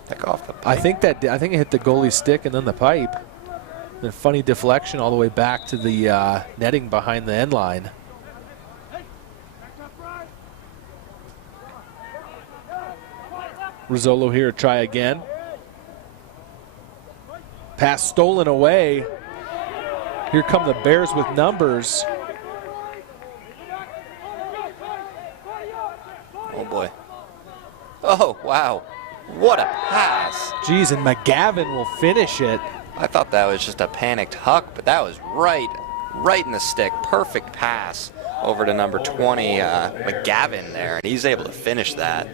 Back off the pipe. I think it hit the goalie's stick and then the pipe. The funny deflection all the way back to the netting behind the end line. Rizzolo here, try again. Pass stolen away. Here come the Bears with numbers. Oh boy. Oh, wow. What a pass. Geez, and McGavin will finish it. I thought that was just a panicked huck, but that was right in the stick. Perfect pass over to number 20, McGavin there, and he's able to finish that.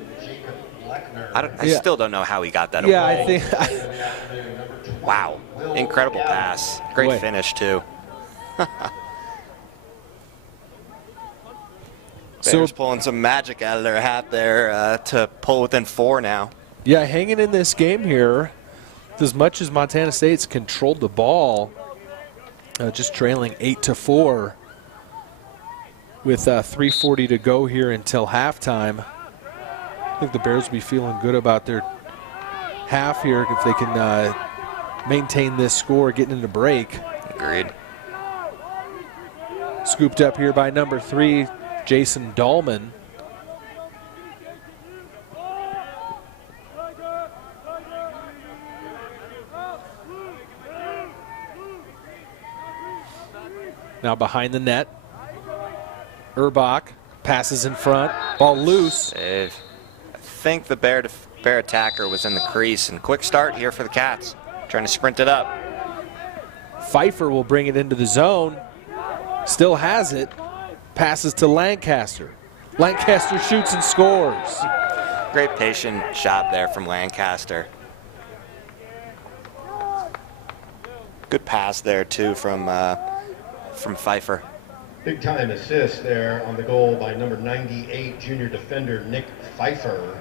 I still don't know how he got that away. Yeah, I think. Wow. Incredible pass. Great finish, too. Bears pulling some magic out of their hat there to pull within 4 now. Yeah, hanging in this game here. As much as Montana State's controlled the ball, just trailing 8-4 with 3:40 to go here until halftime. I think the Bears will be feeling good about their half here if they can maintain this score getting into break. Agreed. Scooped up here by number 3, Jason Dahlman. Now behind the net. Urbach passes in front. Ball loose. Save. I think the Bear attacker was in the crease. And quick start here for the Cats. Trying to sprint it up. Pfeiffer will bring it into the zone. Still has it. Passes to Lancaster. Lancaster shoots and scores. Great patient shot there from Lancaster. Good pass there, too, from Pfeiffer. Big time assist there on the goal by number 98 junior defender Nick Pfeiffer.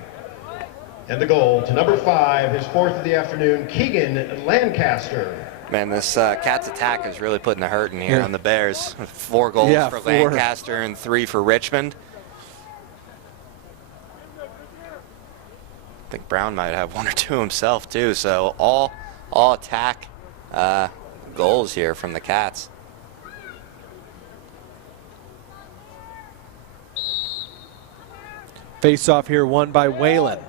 And the goal to number 5, his 4th of the afternoon, Keegan Lancaster. Man, this Cats attack is really putting the hurt in here on the Bears. 4 goals for 4. Lancaster and 3 for Richmond. I think Brown might have 1 or 2 himself too. So all attack goals here from the Cats. Face off here won by Whalen.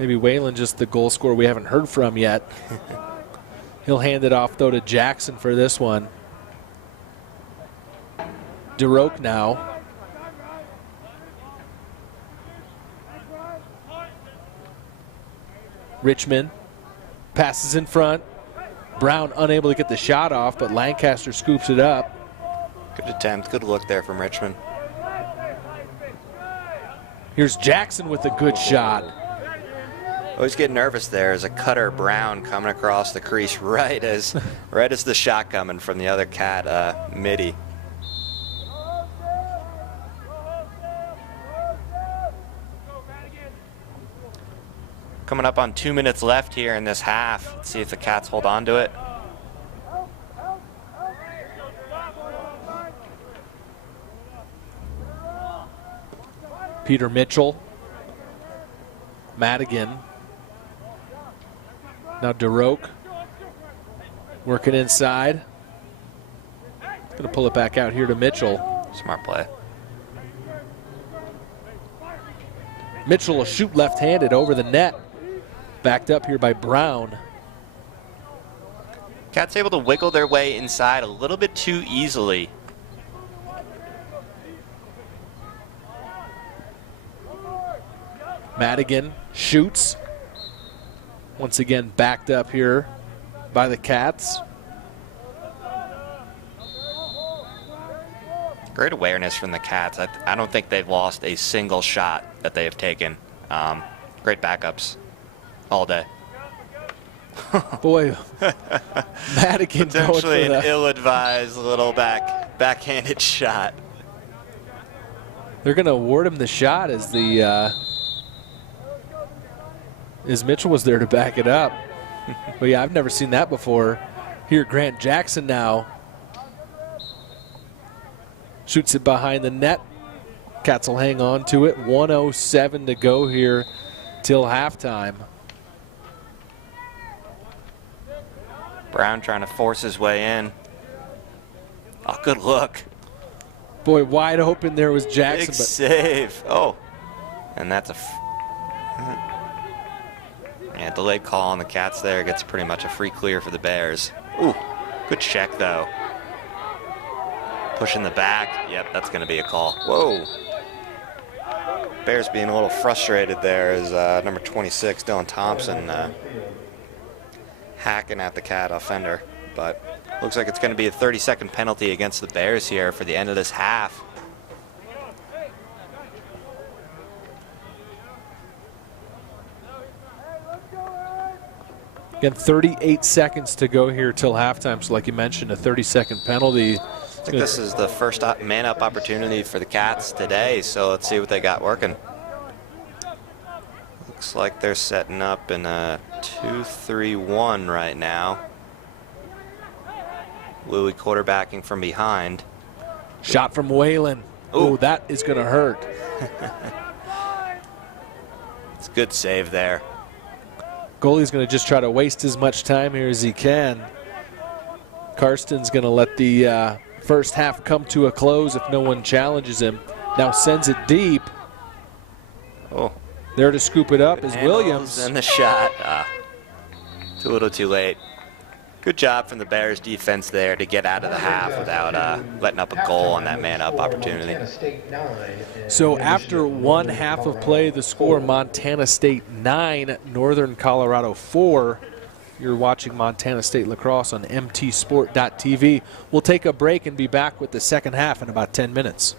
Maybe Whalen just the goal scorer we haven't heard from yet. He'll hand it off though to Jackson for this one. DeRoque now. Richmond passes in front. Brown unable to get the shot off, but Lancaster scoops it up. Good attempt, good look there from Richmond. Here's Jackson with a good shot. Always get nervous there as a cutter Brown coming across the crease right as the shot coming from the other cat, Mitty. Coming up on 2 minutes left here in this half. Let's see if the Cats hold on to it. Peter Mitchell. Madigan. Now DeRoque working inside. Going to pull it back out here to Mitchell. Smart play. Mitchell will shoot left-handed over the net. Backed up here by Brown. Cats able to wiggle their way inside a little bit too easily. Madigan shoots. Once again backed up here by the Cats. Great awareness from the Cats. I don't think they've lost a single shot that they have taken. Great backups all day. Boy, Madigan potentially going for an ill-advised little backhanded shot. They're going to award him the shot as as Mitchell was there to back it up. But yeah, I've never seen that before. Here, Grant Jackson now shoots it behind the net. Cats will hang on to it. 1:07 to go here till halftime. Brown trying to force his way in. Oh, good look. Boy, wide open there was Jackson. Big save. Oh, and that's yeah, delayed call on the Cats there. Gets pretty much a free clear for the Bears. Ooh, good check though. Pushing the back. Yep, that's going to be a call. Whoa. Bears being a little frustrated there as number 26, Dylan Thompson, hacking at the Cat offender. But looks like it's going to be a 30-second penalty against the Bears here for the end of this half. Again, 38 seconds to go here till halftime. So like you mentioned, a 30-second penalty. I think this is the first man-up opportunity for the Cats today, so let's see what they got working. Looks like they're setting up in a 2-3-1 right now. Louis quarterbacking from behind. Shot from Whalen. Oh, that is going to hurt. It's a good save there. Goalie's going to just try to waste as much time here as he can. Karsten's going to let the first half come to a close if no one challenges him. Now sends it deep. Oh, there to scoop it up is Williams. And the shot. Too little too late. Good job from the Bears defense there to get out of the half without letting up a goal on that man-up opportunity. So after one half of play, the score Montana State 9, Northern Colorado 4. You're watching Montana State Lacrosse on mtsport.tv. We'll take a break and be back with the second half in about 10 minutes.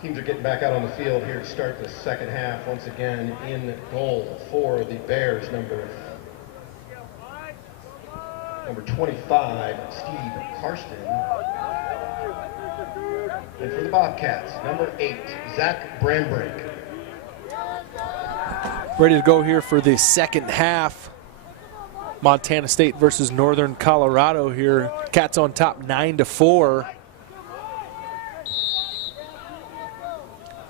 Teams are getting back out on the field here to start the second half. Once again, in goal for the Bears, number 25, Steve Karsten. And for the Bobcats, number 8, Zach Brambrink. Ready to go here for the second half. Montana State versus Northern Colorado here. Cats on top 9-4.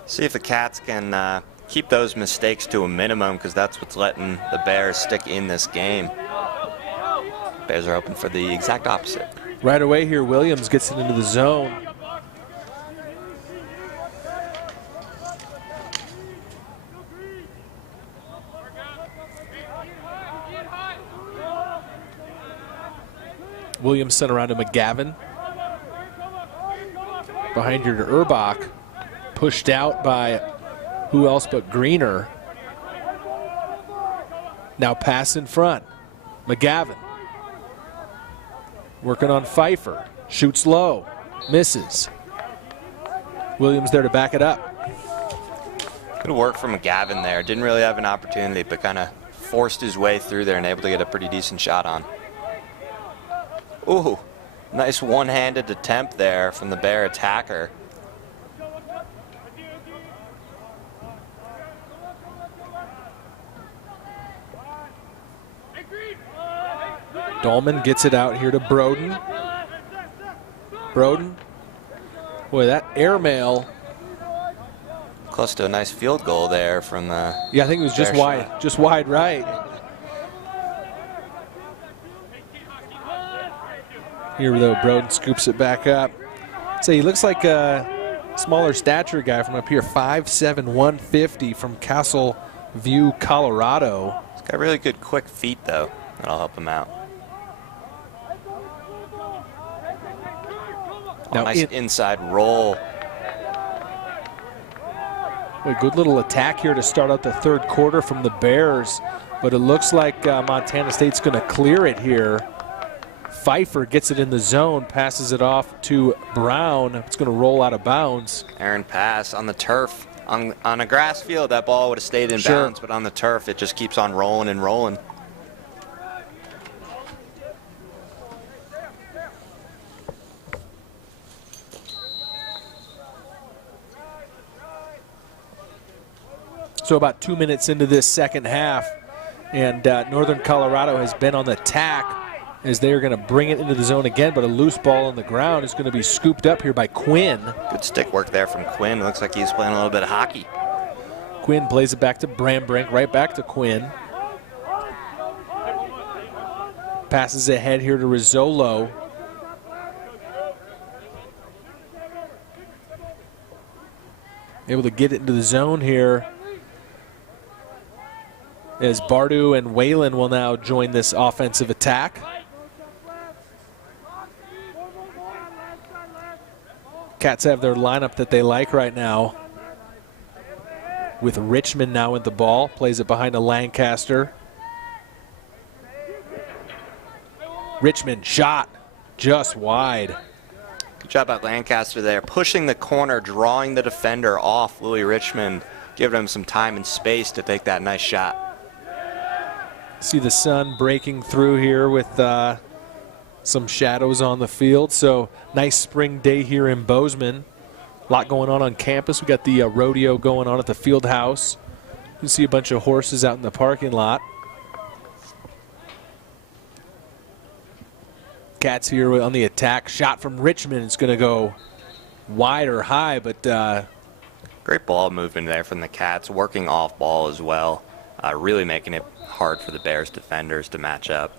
See if the Cats can keep those mistakes to a minimum, because that's what's letting the Bears stick in this game. Bears are open for the exact opposite. Right away here, Williams gets it into the zone. Williams sent around to McGavin. Behind here to Urbach. Pushed out by who else but Greener. Now pass in front. McGavin. Working on Pfeiffer. Shoots low. Misses. Williams there to back it up. Good work from McGavin there. Didn't really have an opportunity, but kind of forced his way through there and able to get a pretty decent shot on. Ooh, nice one-handed attempt there from the Bear attacker. Dahlman gets it out here to Broden. Broden. Boy, that airmail. Close to a nice field goal there from the Yeah, I think it was just wide. shot. Just wide right. Here though, Broden scoops it back up. So he looks like a smaller stature guy from up here, 5'7", 150 from Castle View, Colorado. He's got really good quick feet though. That'll help him out. Now Nice inside roll. A good little attack here to start out the third quarter from the Bears, but it looks like Montana State's going to clear it here. Pfeiffer gets it in the zone, passes it off to Brown. It's going to roll out of bounds. Errant pass on the turf. On a grass field, that ball would have stayed in bounds, but on the turf, it just keeps on rolling and rolling. So about 2 minutes into this second half, and Northern Colorado has been on the attack as they are going to bring it into the zone again, but a loose ball on the ground is going to be scooped up here by Quinn. Good stick work there from Quinn. Looks like he's playing a little bit of hockey. Quinn plays it back to Brambrink, right back to Quinn. Passes ahead here to Rizzolo. Able to get it into the zone here. as Bardu and Whalen will now join this offensive attack. Cats have their lineup that they like right now, with Richmond now with the ball, plays it behind a Lancaster. Richmond shot just wide. Good job at Lancaster there, pushing the corner, drawing the defender off Louis Richmond, giving him some time and space to take that nice shot. See the sun breaking through here with some shadows on the field. So nice spring day here in Bozeman. A lot going on campus. We got the rodeo going on at the field house. You see a bunch of horses out in the parking lot. Cats here on the attack. Shot from Richmond. It's going to go wide or high, but great ball movement there from the Cats, working off ball as well, really making it hard for the Bears defenders to match up.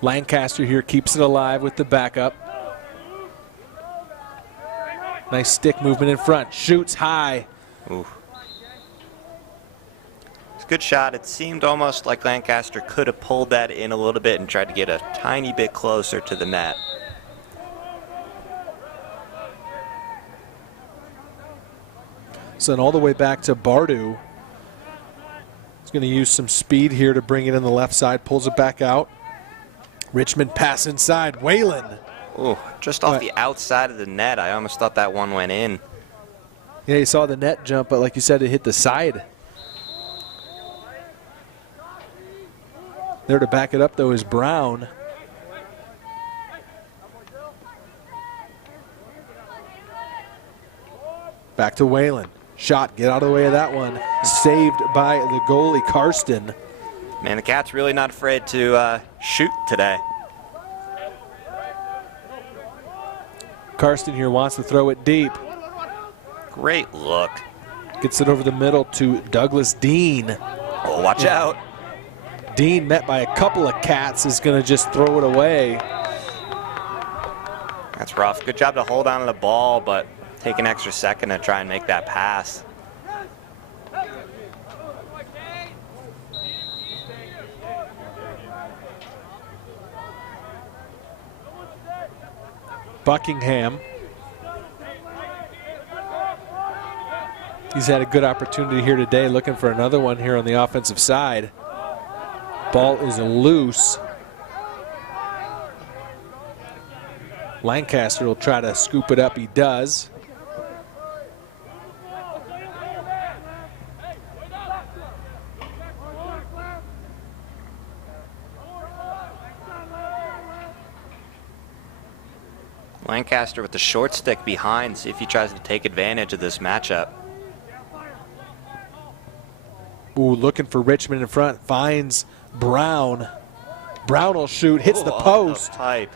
Lancaster here keeps it alive with the backup. Nice stick movement in front. Shoots high. Ooh. It's a good shot. It seemed almost like Lancaster could have pulled that in a little bit and tried to get a tiny bit closer to the net. So then all the way back to Bardu. He's going to use some speed here to bring it in the left side. Pulls it back out. Richmond pass inside. Whalen. Ooh, just off the outside of the net. I almost thought that one went in. Yeah, you saw the net jump, but like you said, it hit the side. There to back it up, though, is Brown. Back to Whalen. Shot, get out of the way of that one. Saved by the goalie, Karsten. Man, the Cats really not afraid to shoot today. Karsten here wants to throw it deep. Great look. Gets it over the middle to Douglas Dean. Oh, watch out. Dean, met by a couple of Cats, is going to just throw it away. That's rough. Good job to hold on to the ball, but take an extra second to try and make that pass. Buckingham. He's had a good opportunity here today, looking for another one here on the offensive side. Ball is loose. Lancaster will try to scoop it up. He does. Lancaster with the short stick behind, see if he tries to take advantage of this matchup. Ooh, looking for Richmond in front, finds Brown. Brown will shoot, hits the post. The pipe.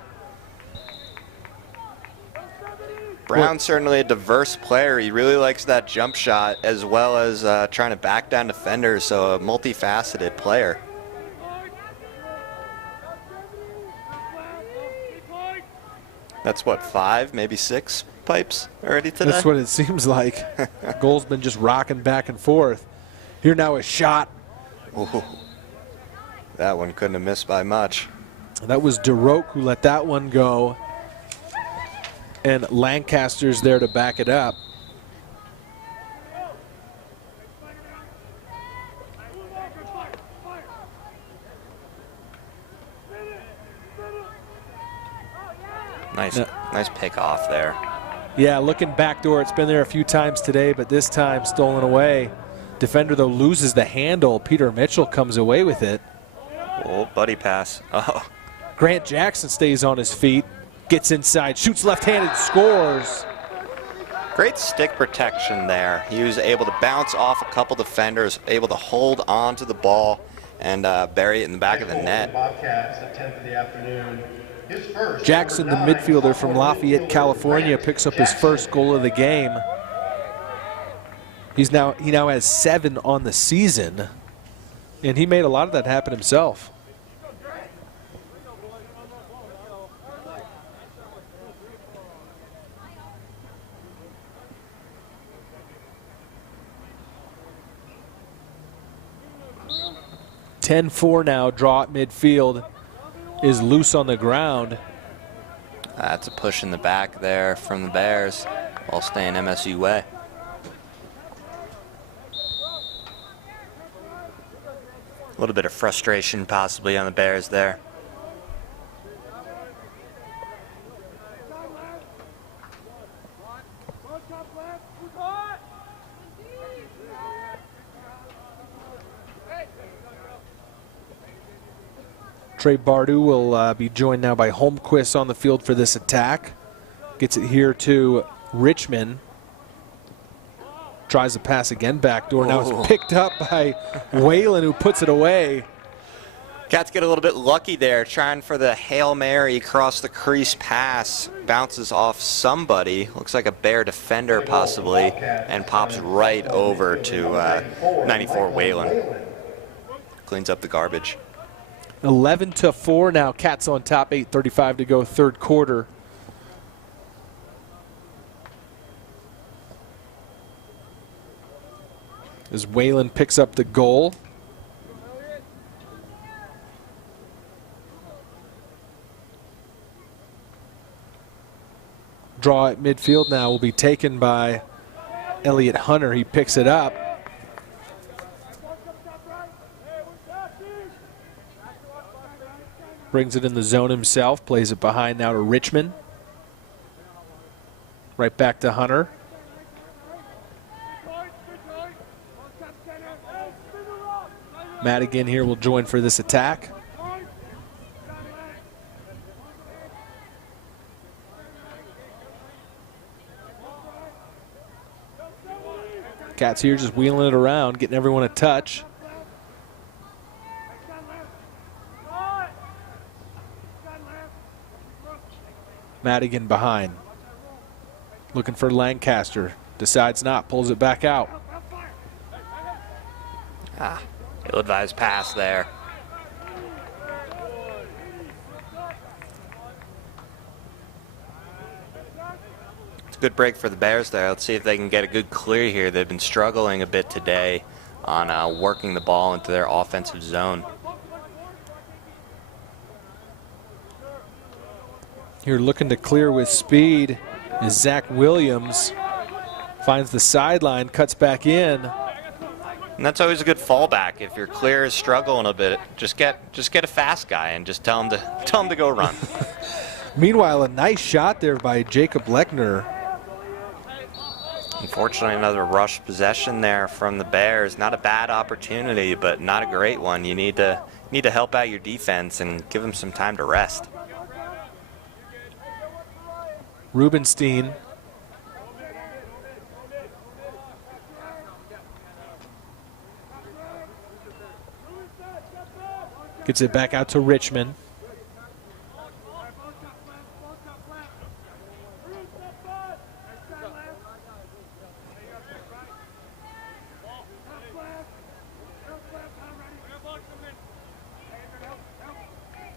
Brown's certainly a diverse player. He really likes that jump shot as well as trying to back down defenders, so a multifaceted player. That's what, 5, maybe 6 pipes already today? That's what it seems like. Goal's been just rocking back and forth. Here now a shot. Ooh, that one couldn't have missed by much. That was DeRoque who let that one go. And Lancaster's there to back it up. Nice pick off there. Yeah, looking backdoor. It's been there a few times today, but this time stolen away. Defender, though, loses the handle. Peter Mitchell comes away with it. Oh, buddy pass. Oh. Grant Jackson stays on his feet, gets inside, shoots left-handed, scores. Great stick protection there. He was able to bounce off a couple defenders, able to hold on to the ball and bury it in the back of the net. Bobcats at 10th of the afternoon. Jackson, the midfielder from Lafayette, California, picks up his first goal of the game. He now has 7 on the season, and he made a lot of that happen himself. 10-4 now. Draw at midfield is loose on the ground. That's a push in the back there from the Bears while staying MSU way. A little bit of frustration possibly on the Bears there. Trey Bardu will be joined now by Holmquist on the field for this attack. Gets it here to Richmond. Tries to pass again backdoor. Now it's picked up by Whalen, who puts it away. Cats get a little bit lucky there, trying for the Hail Mary across the crease pass. Bounces off somebody, looks like a Bear defender possibly, and pops right over to 94 Whalen. Cleans up the garbage. 11-4 now. Cats on top. 8:35 to go, third quarter. As Whalen picks up the goal. Draw at midfield now will be taken by Elliot Hunter. He picks it up. Brings it in the zone himself, plays it behind now to Richmond. Right back to Hunter. Madigan here will join for this attack. Cats here just wheeling it around, getting everyone a touch. Madigan behind. Looking for Lancaster. Decides not, pulls it back out. Ill-advised pass there. It's a good break for the Bears there. Let's see if they can get a good clear here. They've been struggling a bit today on working the ball into their offensive zone. Here looking to clear with speed is Zach Williams. Finds the sideline, cuts back in. And that's always a good fallback. If your clear is struggling a bit, just get a fast guy and just tell him to go run. Meanwhile, a nice shot there by Jacob Lechner. Unfortunately, another rush possession there from the Bears. Not a bad opportunity, but not a great one. You need to help out your defense and give them some time to rest. Rubenstein. Gets it back out to Richmond.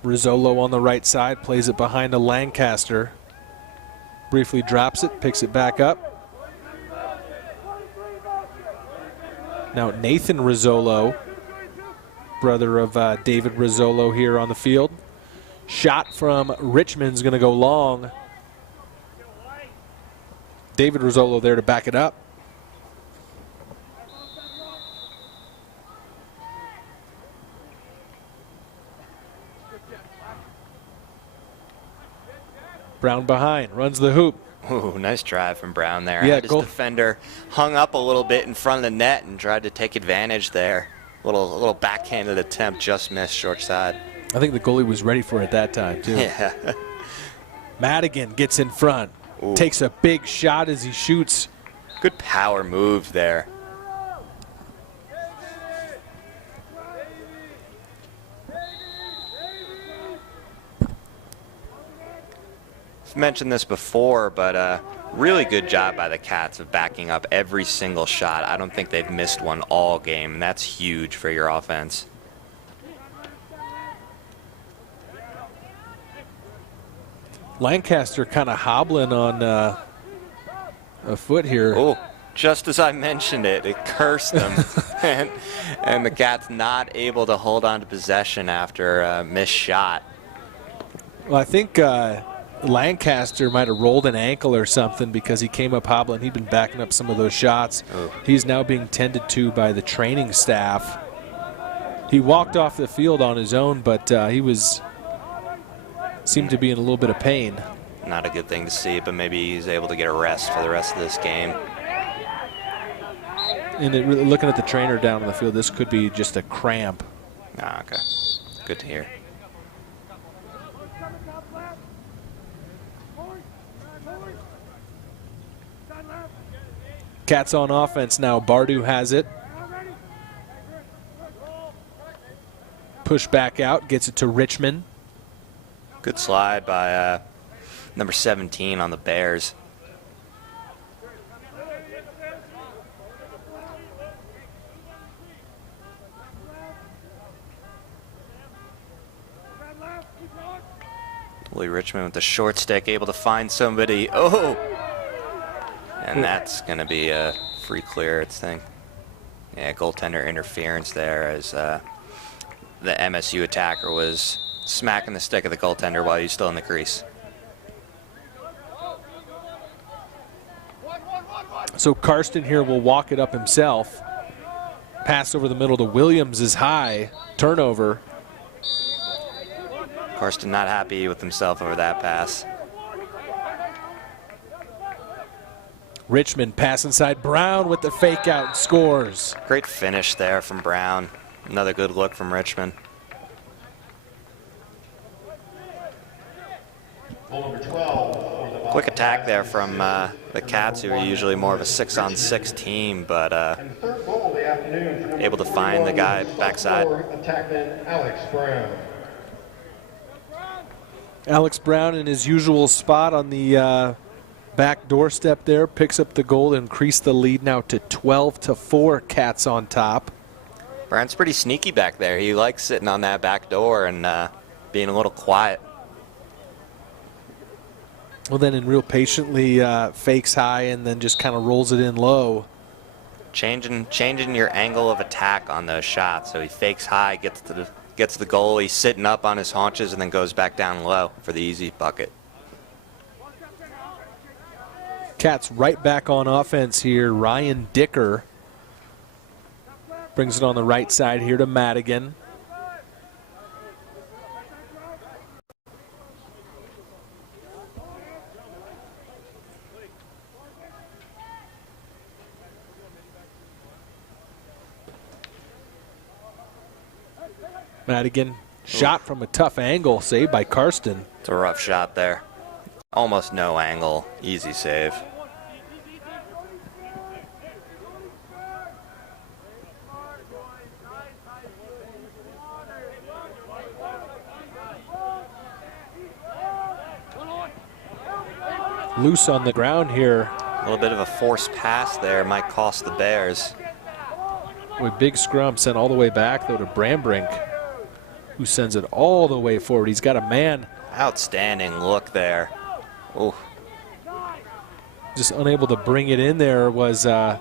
Rizzolo on the right side, plays it behind to Lancaster. Briefly drops it, picks it back up. Now Nathan Rizzolo, brother of David Rizzolo here on the field. Shot from Richmond's going to go long. David Rizzolo there to back it up. Brown behind, runs the hoop. Ooh, nice drive from Brown there. Yeah, His defender hung up a little bit in front of the net and tried to take advantage there. Little backhanded attempt, just missed short side. I think the goalie was ready for it that time, too. Yeah. Madigan gets in front, takes a big shot as he shoots. Good power move there. I've mentioned this before, but really good job by the Cats of backing up every single shot. I don't think they've missed one all game, and that's huge for your offense. Lancaster kind of hobbling on a foot here. Oh, just as I mentioned it, it cursed them. and the Cats not able to hold on to possession after a missed shot. Well, I think Lancaster might have rolled an ankle or something because he came up hobbling. He'd been backing up some of those shots. Ooh. He's now being tended to by the training staff. He walked off the field on his own, but seemed to be in a little bit of pain. Not a good thing to see, but maybe he's able to get a rest for the rest of this game. And looking at the trainer down on the field, this could be just a cramp. Ah, okay. Good to hear. Cats on offense now. Bardu has it. Push back out, gets it to Richmond. Good slide by number 17 on the Bears. Willie Richmond with the short stick, able to find somebody. Oh! And that's going to be a free clear, I think. Yeah, goaltender interference there as the MSU attacker was smacking the stick of the goaltender while he's still in the crease. So Karsten here will walk it up himself. Pass over the middle to Williams is high. Turnover. Karsten not happy with himself over that pass. Richmond pass inside. Brown with the fake out and scores. Great finish there from Brown. Another good look from Richmond. Quick attack there from the Cats, who are usually more of a 6-on-6 team, but able to find the guy backside. Alex Brown in his usual spot on the back doorstep there, picks up the goal and increase the lead now to 12-4. Cats on top. Brown's pretty sneaky back there. He likes sitting on that back door and being a little quiet. Well, then and real patiently fakes high and then just kind of rolls it in low. Changing your angle of attack on those shots. So he fakes high, gets to the goal. He's sitting up on his haunches and then goes back down low for the easy bucket. Cats right back on offense here. Ryan Dicker brings it on the right side here to Madigan. Madigan shot from a tough angle, saved by Karsten. It's a rough shot there. Almost no angle, easy save. Loose on the ground here. A little bit of a forced pass there might cost the Bears. With big scrum sent all the way back though to Brambrink, who sends it all the way forward. He's got a man. Outstanding look there. Ooh. Just unable to bring it in there was the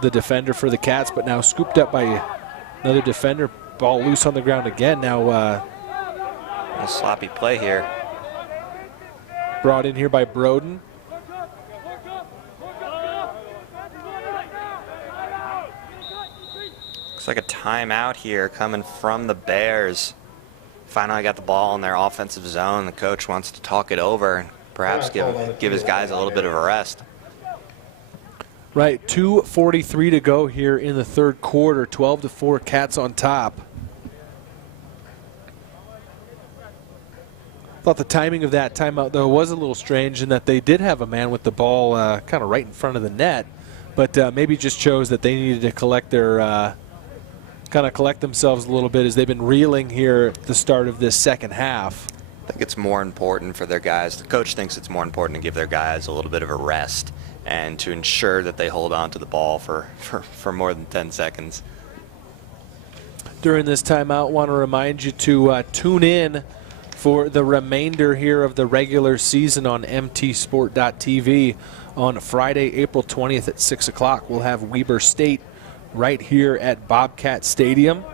defender for the Cats, but now scooped up by another defender. Ball loose on the ground again. Now a sloppy play here. Brought in here by Broden. Looks like a timeout here coming from the Bears. Finally got the ball in their offensive zone. The coach wants to talk it over and perhaps give his guys a little bit of a rest. Right, 2:43 to go here in the third quarter. 12-4, Cats on top. Thought the timing of that timeout, though, was a little strange in that they did have a man with the ball kind of right in front of the net, but maybe just chose that they needed to collect their collect themselves a little bit as they've been reeling here at the start of this second half. I think it's more important for their guys. The coach thinks it's more important to give their guys a little bit of a rest and to ensure that they hold on to the ball for more than 10 seconds. During this timeout, want to remind you to tune in for the remainder here of the regular season on mtsport.tv on Friday, April 20th at 6 o'clock. We'll have Weber State right here at Bobcat Stadium.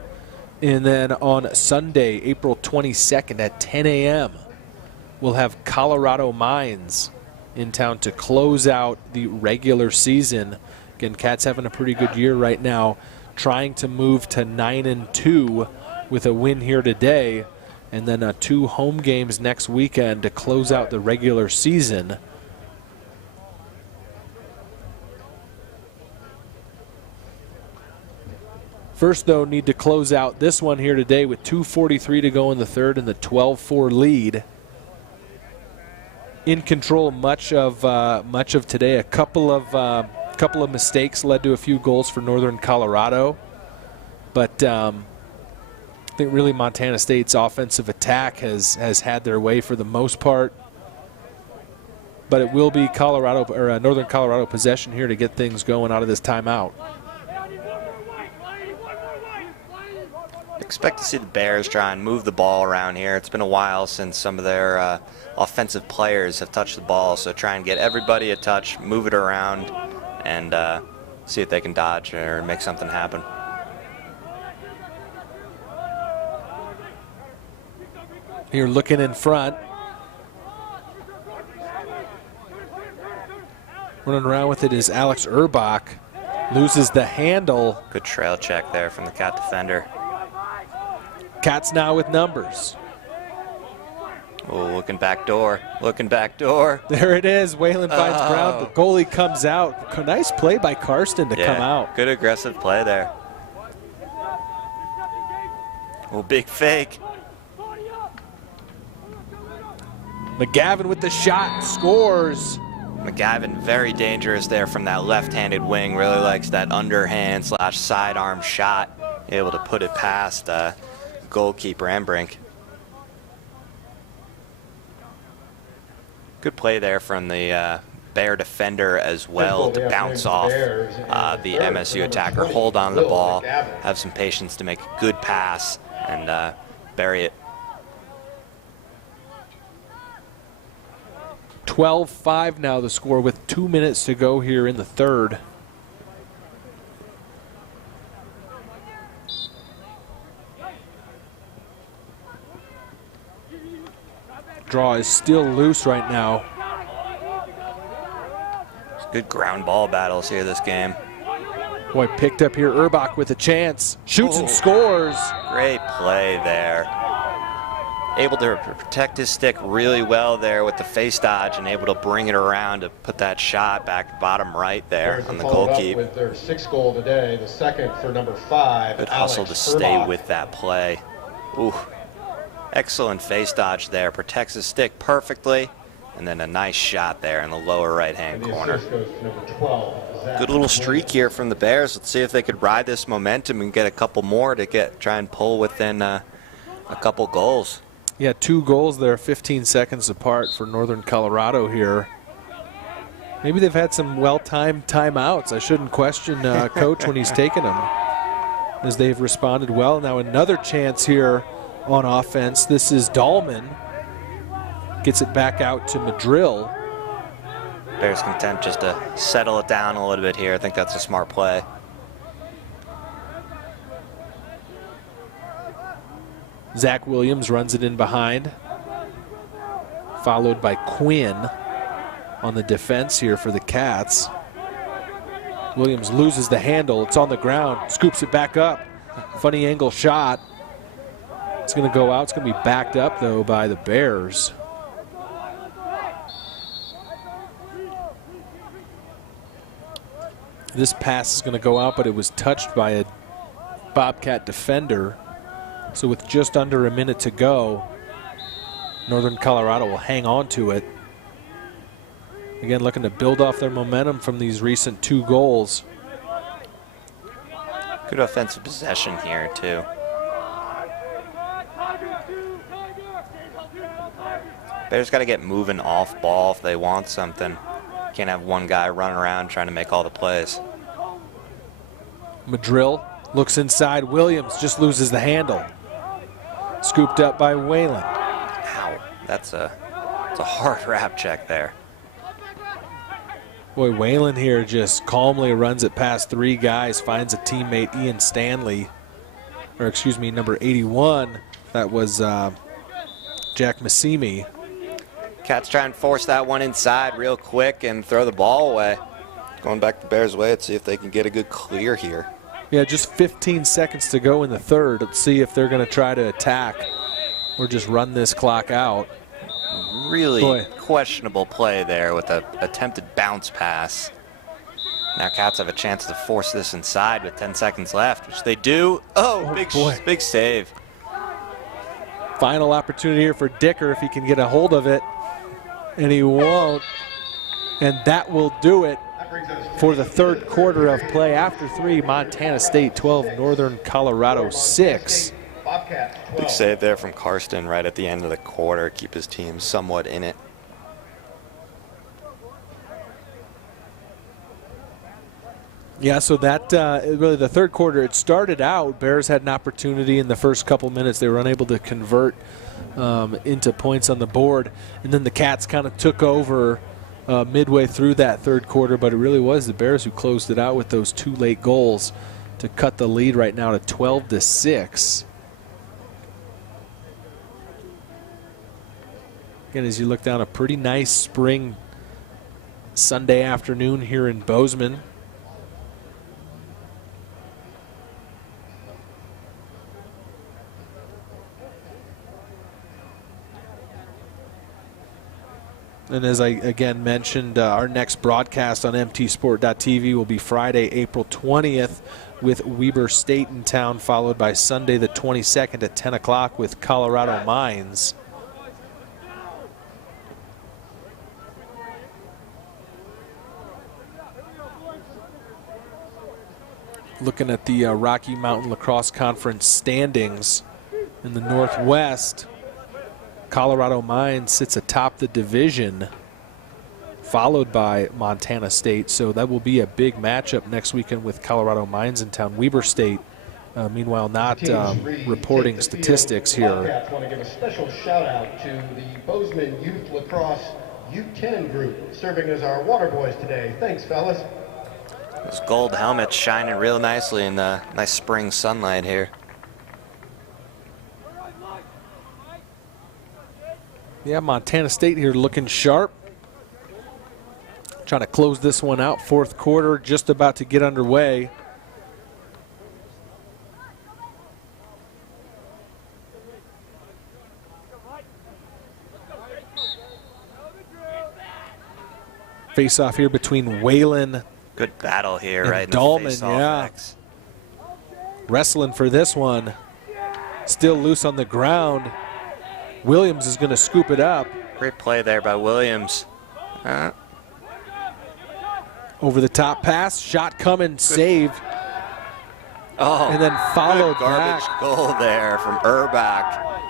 And then on Sunday, April 22nd at 10 a.m., we'll have Colorado Mines in town to close out the regular season. Again, Cats having a pretty good year right now, trying to move to 9-2 with a win here today, and then 2 home games next weekend to close out the regular season. First, though, need to close out this one here today with 2:43 to go in the third and the 12-4 lead. In control much of today. A couple of mistakes led to a few goals for Northern Colorado, but I think really Montana State's offensive attack has had their way for the most part. But it will be Northern Colorado possession here to get things going out of this timeout. Expect to see the Bears try and move the ball around here. It's been a while since some of their offensive players have touched the ball, so try and get everybody a touch, move it around, and see if they can dodge or make something happen. Here looking in front. Running around with it is Alex Urbach. Loses the handle. Good trail check there from the Cat defender. Cats now with numbers. Oh, looking back door. Looking back door. There it is. Whalen finds ground. The goalie comes out. Nice play by Karsten to come out. Good aggressive play there. Oh, big fake. McGavin with the shot, scores. McGavin very dangerous there from that left-handed wing. Really likes that underhand / sidearm shot. Able to put it past goalkeeper Ambrink. Good play there from the Bear defender as well to bounce off the MSU attacker, hold on to the ball, have some patience to make a good pass, and bury it. 12-5 now the score with 2 minutes to go here in the third. Draw is still loose right now. Good ground ball battles here this game. Boy, picked up here Urbach with a chance. Shoots and scores. Great play there. Able to protect his stick really well there with the face dodge and able to bring it around to put that shot back bottom right there on the goalkeeper. With their 6th goal today, the 2nd for number 5. Good hustle to stay with that play. Ooh. Excellent face dodge there. Protects his stick perfectly. And then a nice shot there in the lower right-hand corner. Good little streak here from the Bears. Let's see if they could ride this momentum and get a couple more to try and pull within a couple goals. Yeah, 2 goals there, 15 seconds apart for Northern Colorado here. Maybe they've had some well-timed timeouts. I shouldn't question Coach when he's taken them, as they've responded well. Now another chance here on offense. This is Dahlman. Gets it back out to Madrill. Bears content just to settle it down a little bit here. I think that's a smart play. Zach Williams runs it in behind. Followed by Quinn on the defense here for the Cats. Williams loses the handle. It's on the ground. Scoops it back up. Funny angle shot. It's going to go out. It's going to be backed up, though, by the Bears. This pass is going to go out, but it was touched by a Bobcat defender. So with just under a minute to go, Northern Colorado will hang on to it. Again, looking to build off their momentum from these recent 2 goals. Good offensive possession here, too. Bears got to get moving off ball if they want something. Can't have one guy running around trying to make all the plays. Madrill looks inside. Williams just loses the handle. Scooped up by Whalen. Ow, that's a hard wrap check there. Boy, Whalen here just calmly runs it past 3 guys, finds a teammate, Ian Stanley, or excuse me, number 81. That was Jack Massimi. Cats try and force that one inside real quick and throw the ball away. Going back the Bears' way, let's see if they can get a good clear here. Yeah, just 15 seconds to go in the third. Let's see if they're going to try to attack or just run this clock out. Really questionable play there with an attempted bounce pass. Now Cats have a chance to force this inside with 10 seconds left, which they do. Oh, big save. Final opportunity here for Dicker if he can get a hold of it, and he won't. And that will do it for the third quarter of play. After 3, Montana State 12, Northern Colorado 6. Big save there from Karsten right at the end of the quarter, keep his team somewhat in it. Yeah, so that really the third quarter, it started out, Bears had an opportunity in the first couple minutes. They were unable to convert into points on the board. And then the Cats kind of took over midway through that third quarter, but it really was the Bears who closed it out with those 2 late goals to cut the lead right now to 12-6. Again, as you look down, a pretty nice spring Sunday afternoon here in Bozeman. And as I again mentioned, our next broadcast on mtsport.tv will be Friday, April 20th with Weber State in town, followed by Sunday the 22nd at 10 o'clock with Colorado Mines. Looking at the Rocky Mountain Lacrosse Conference standings in the Northwest, Colorado Mines sits atop the division, followed by Montana State. So that will be a big matchup next weekend with Colorado Mines in town. Weber State, meanwhile, not reporting statistics here. I want to give a special shout out to the Bozeman Youth Lacrosse U10 group, serving as our water boys today. Thanks, fellas. Those gold helmets shining real nicely in the nice spring sunlight here. Yeah, Montana State here looking sharp. Trying to close this one out. Fourth quarter just about to get underway. Face off here between Whalen. Good battle here, right? Dahlman, yeah. Wrestling for this one. Still loose on the ground. Williams is going to scoop it up. Great play there by Williams. Over the top pass, shot coming, saved. Oh, and then followed garbage back. Goal there from Urbach.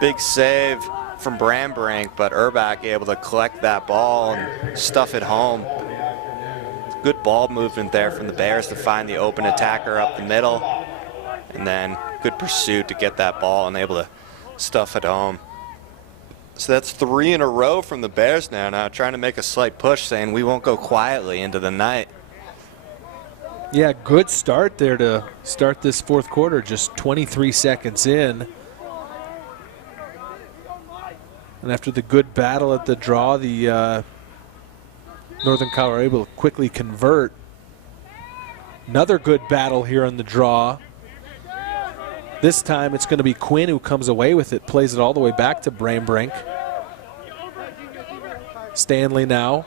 Big save from Brambrink, but Urbach able to collect that ball and stuff it home. Good ball movement there from the Bears to find the open attacker up the middle. And then good pursuit to get that ball and able to stuff it home. So that's 3 in a row from the Bears now trying to make a slight push, saying we won't go quietly into the night. Yeah, good start there to start this fourth quarter, just 23 seconds in. And after the good battle at the draw, the Northern Colorado able to quickly convert. Another good battle here on the draw. This time it's going to be Quinn who comes away with it, plays it all the way back to Brambrink. Stanley now.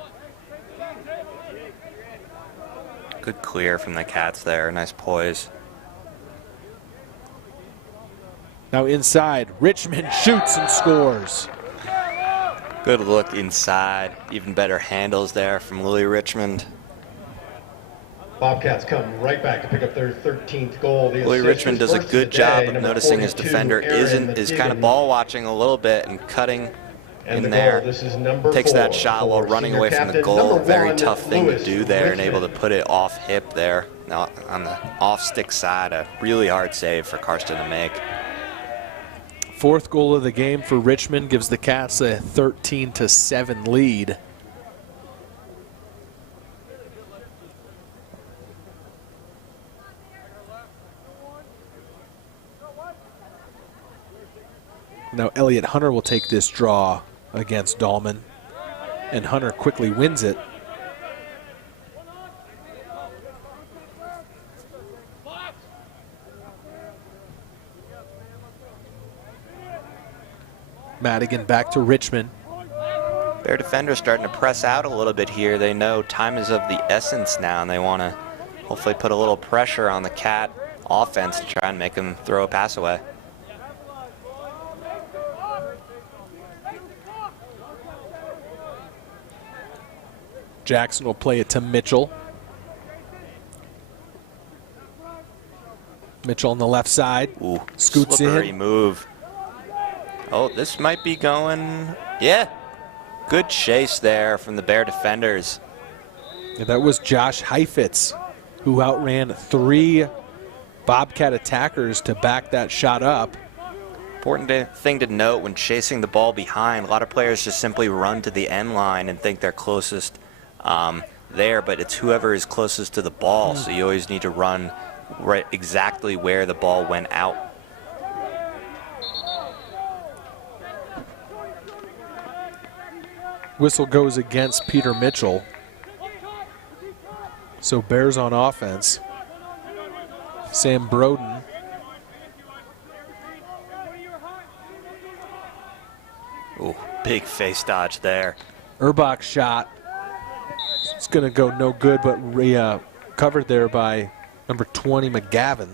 Good clear from the Cats there, nice poise. Now inside, Richmond shoots and scores. Good look inside, even better handles there from Louis Richmond. Bobcats come right back to pick up their 13th goal. Louis Richmond does a good job of noticing his defender is kind of ball watching a little bit and cutting in there. Takes that shot while running away from the goal. Very tough thing to do there and able to put it off hip there. Now on the off stick side, a really hard save for Karsten to make. Fourth goal of the game for Richmond gives the Cats a 13-7 lead. Now Elliott Hunter will take this draw against Dahlman, and Hunter quickly wins it. Madigan back to Richmond. Their defenders starting to press out a little bit here. They know time is of the essence now, and they want to hopefully put a little pressure on the Cat offense to try and make them throw a pass away. Jackson will play it to Mitchell. Mitchell on the left side. Ooh, scoots slippery in. Move. Oh, this might be going, yeah. Good chase there from the Bear defenders. Yeah, that was Josh Heifetz, who outran 3 Bobcat attackers to back that shot up. Important thing to note when chasing the ball behind, a lot of players just simply run to the end line and think they're closest there, but it's whoever is closest to the ball, so you always need to run right exactly where the ball went out. Whistle goes against Peter Mitchell. So Bears on offense. Sam Broden. Ooh, big face dodge there. Urbach shot. It's going to go no good, but covered there by number 20, McGavin.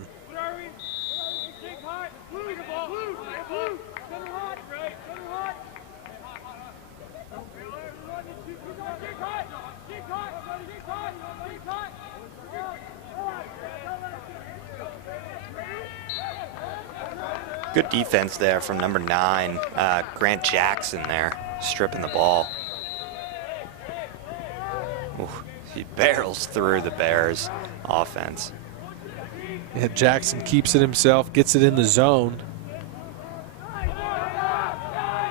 Good defense there from number 9, Grant Jackson there, stripping the ball. Ooh, he barrels through the Bears offense. Yeah, Jackson keeps it himself, gets it in the zone.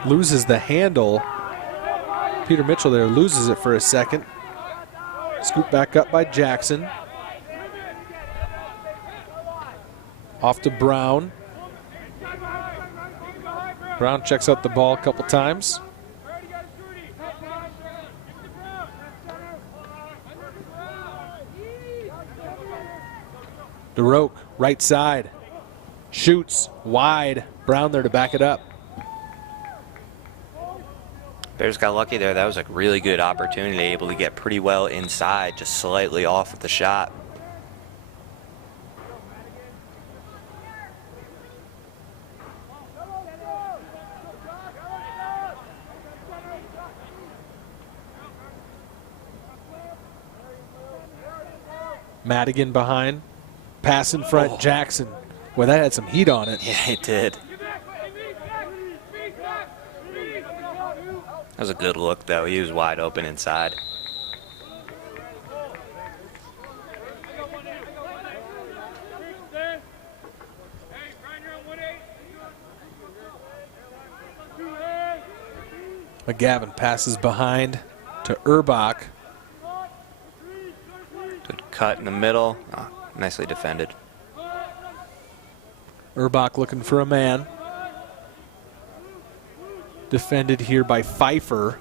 Loses the handle. Peter Mitchell there loses it for a second. Scoop back up by Jackson. Off to Brown. Brown checks out the ball a couple times. DeRoque, right side. Shoots wide. Brown there to back it up. Bears got lucky there. That was a really good opportunity, able to get pretty well inside, just slightly off with the shot. Madigan behind. Pass in front, Jackson. Well, that had some heat on it. Yeah, it did. That was a good look, though. He was wide open inside. McGavin passes behind to Urbach. Good cut in the middle. Oh, nicely defended. Urbach looking for a man. Defended here by Pfeiffer.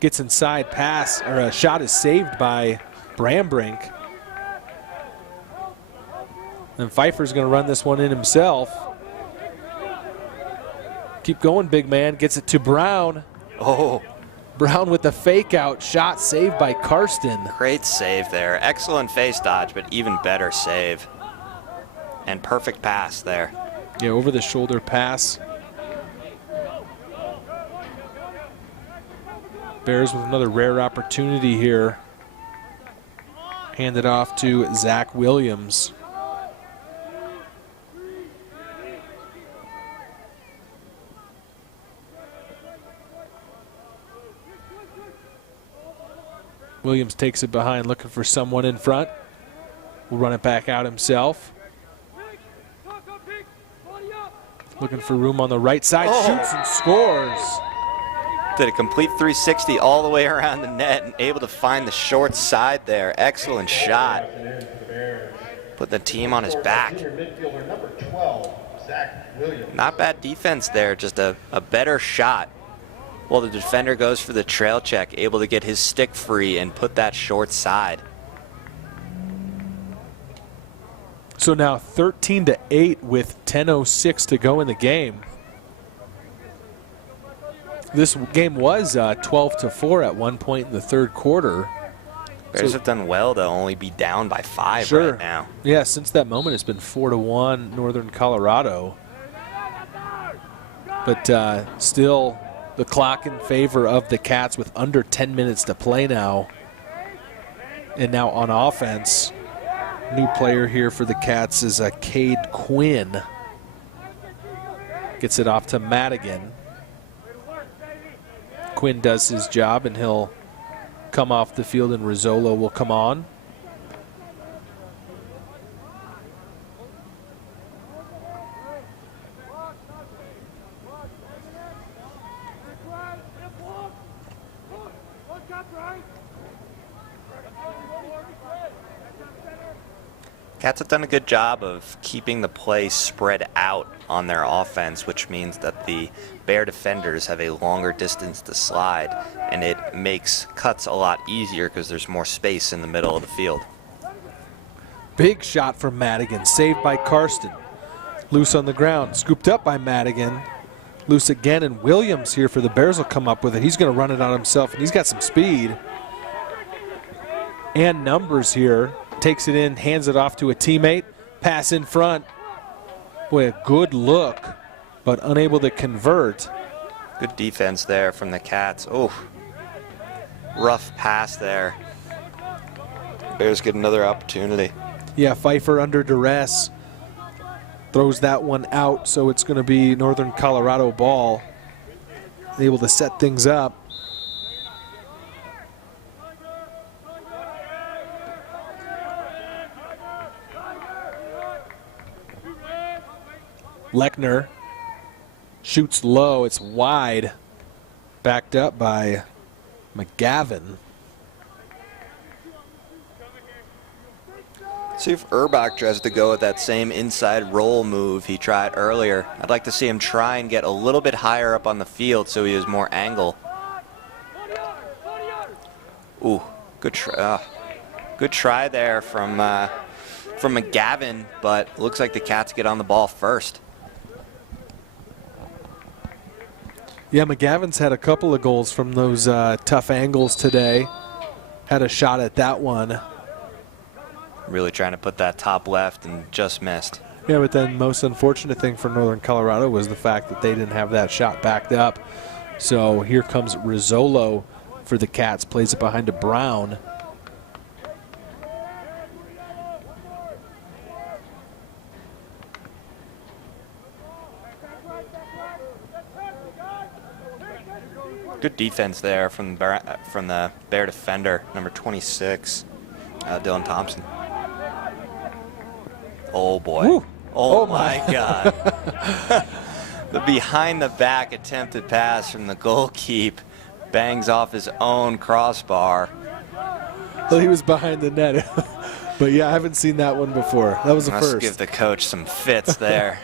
Gets inside, pass, or a shot is saved by Brambrink. And Pfeiffer's going to run this one in himself. Keep going, big man. Gets it to Brown. Oh, Brown with the fake out. Shot saved by Karsten. great save there. Excellent face dodge, but even better save. And perfect pass there. Yeah, over the shoulder pass. Bears with another rare opportunity here. Handed off to Zach Williams. Williams takes it behind, looking for someone in front. Will run it back out himself. Looking for room on the right side, shoots and scores. Did a complete 360 all the way around the net and able to find the short side there. Excellent shot. Put the team on his back. Midfielder number 12, Zach Williams. Not bad defense there, just a better shot. Well, the defender goes for the trail check, able to get his stick free and put that short side. So now 13-8 with 10:06 to go in the game. This game was 12-4 at one point in the third quarter. Bears have done well to only be down by 5 Sure. right now. Yeah, since that moment it's been 4-1 Northern Colorado. But still the clock in favor of the Cats with under 10 minutes to play now. And now on offense, new player here for the Cats is Cade Quinn. Gets it off to Madigan. Quinn does his job and he'll come off the field and Rizzolo will come on. Cats have done a good job of keeping the play spread out on their offense, which means that the Bear defenders have a longer distance to slide, and it makes cuts a lot easier because there's more space in the middle of the field. Big shot from Madigan, saved by Karsten. Loose on the ground, scooped up by Madigan. Loose again, and Williams here for the Bears will come up with it. He's going to run it on himself, and he's got some speed. And numbers here. Takes it in, hands it off to a teammate. Pass in front. Boy, a good look, but unable to convert. Good defense there from the Cats. Oh, rough pass there. Bears get another opportunity. Yeah, Pfeiffer under duress. Throws that one out, so it's going to be Northern Colorado ball. Able to set things up. Lechner shoots low. It's wide. Backed up by McGavin. See if Urbach tries to go with that same inside roll move he tried earlier. I'd like to see him try and get a little bit higher up on the field so he has more angle. Ooh, good try. Good try there from McGavin, but looks like the Cats get on the ball first. Yeah, McGavin's had a couple of goals from those tough angles today. Had a shot at that one. Really trying to put that top left and just missed. Yeah, but then most unfortunate thing for Northern Colorado was the fact that they didn't have that shot backed up. So here comes Rizzolo for the Cats, plays it behind to Brown. Good defense there from the Bear defender, number 26, Dylan Thompson. Oh boy. Woo. Oh my God. The behind the back attempted pass from the goalkeeper bangs off his own crossbar. Well, he was behind the net. But yeah, I haven't seen that one before. That was a Must first. give the coach some fits there.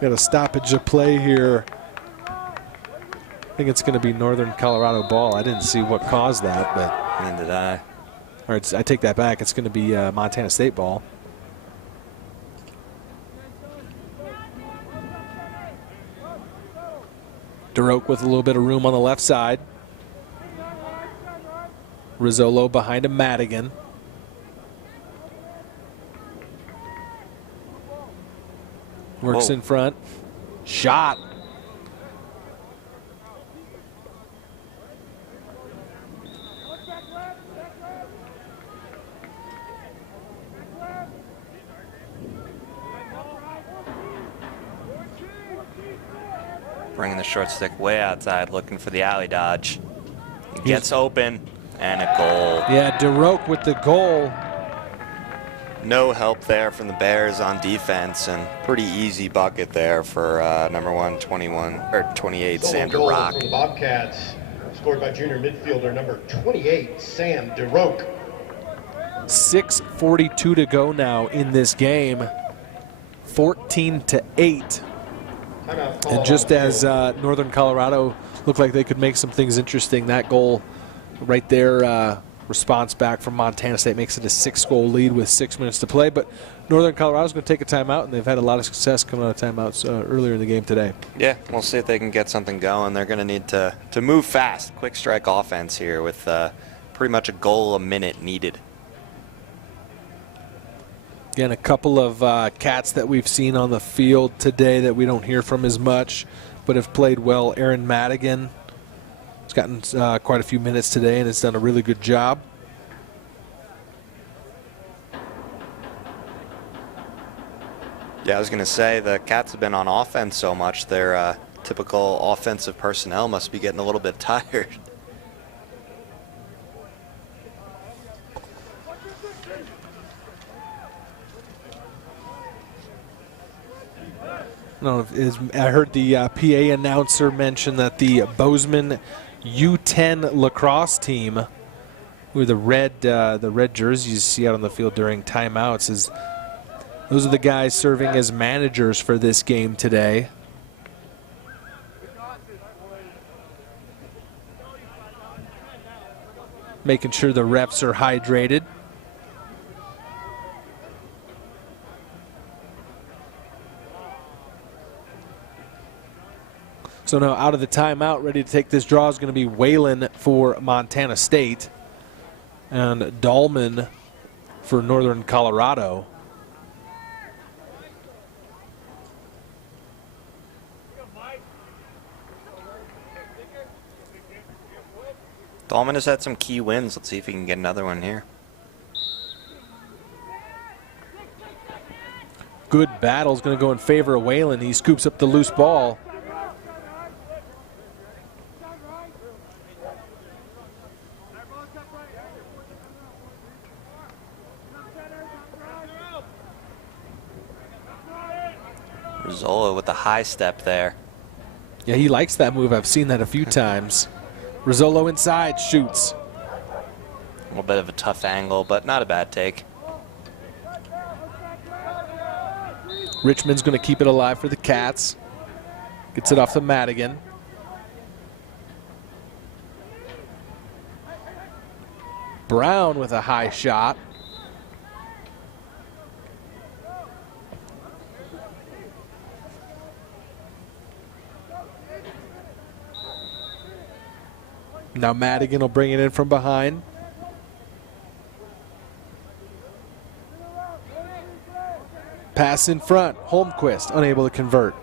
Got a stoppage of play here. I think it's going to be Northern Colorado ball. I didn't see what caused that, but. Neither did I. Or I take that back. It's going to be Montana State ball. DeRoke with a little bit of room on the left side. Rizzolo behind a Madigan. Works Whoa. in front. Shot. Bringing the short stick way outside, looking for the alley dodge. He gets open, and a goal. Yeah, DeRoke with the goal. No help there from the Bears on defense, and pretty easy bucket there for number 28, Sam Solo goal DeRock. from the Bobcats, scored by junior midfielder number 28, Sam DeRoke. 6:42 to go now in this game. 14-8. And just as Northern Colorado looked like they could make some things interesting, that goal right there, response back from Montana State, makes it a 6-goal lead with 6 minutes to play. But Northern Colorado's going to take a timeout, and they've had a lot of success coming out of timeouts earlier in the game today. Yeah, we'll see if they can get something going. They're going to need to move fast, quick strike offense here with pretty much a goal a minute needed. Again, a couple of cats that we've seen on the field today that we don't hear from as much, but have played well. Aaron Madigan has gotten quite a few minutes today and has done a really good job. Yeah, I was going to say the Cats have been on offense so much, their typical offensive personnel must be getting a little bit tired. I heard the PA announcer mention that the Bozeman U10 lacrosse team, with the red jerseys you see out on the field during timeouts, those are the guys serving as managers for this game today. Making sure the refs are hydrated. So now out of the timeout, ready to take this draw is going to be Whalen for Montana State and Dahlman for Northern Colorado. Dahlman has had some key wins. Let's see if he can get another one here. Good battle is going to go in favor of Whalen. He scoops up the loose ball. Rizzola with the high step there. Yeah, he likes that move. I've seen that a few times. Rizzolo inside, shoots. A little bit of a tough angle, but not a bad take. Richmond's going to keep it alive for the Cats. Gets it off to Madigan. Brown with a high shot. Now Madigan will bring it in from behind. Pass in front. Holmquist unable to convert.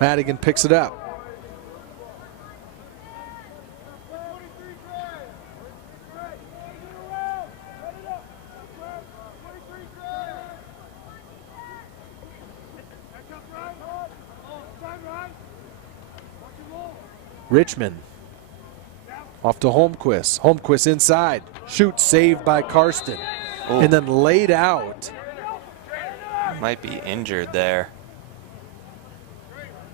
Madigan picks it up. Richmond off to Holmquist. Holmquist inside. Shoot saved by Karsten. Ooh. And then laid out. Might be injured there.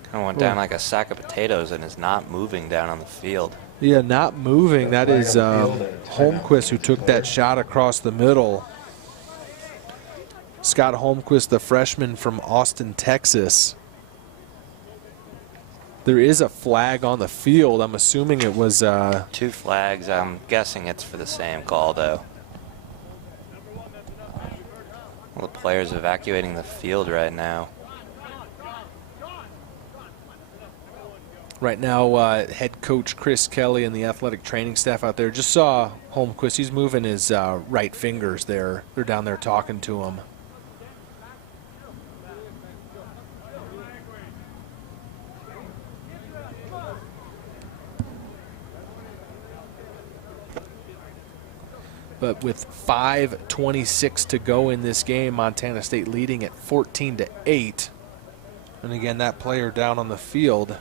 Kind of went down like a sack of potatoes and is not moving down on the field. Yeah, not moving. That is Holmquist who took that shot across the middle. Scott Holmquist, the freshman from Austin, Texas. There is a flag on the field. I'm assuming it was... 2 flags. I'm guessing it's for the same call, though. Well, the players evacuating the field right now. Right now, head coach Chris Kelly and the athletic training staff out there just saw Holmquist. He's moving his right fingers there. They're down there talking to him. But with 5:26 to go in this game, Montana State leading at 14-8. And again, that player down on the field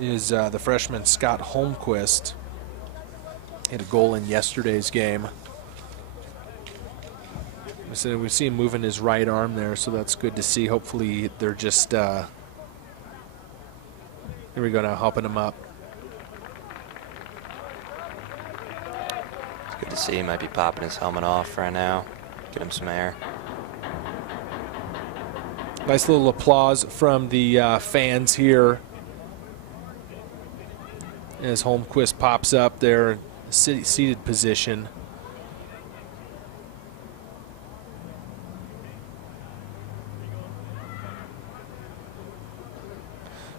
is the freshman Scott Holmquist. Hit a goal in yesterday's game. We see him moving his right arm there, so that's good to see. Hopefully they're just, here we go now, helping him up. Good to see. He might be popping his helmet off right now. Get him some air. Nice little applause from the fans here as Holmquist pops up there, seated position.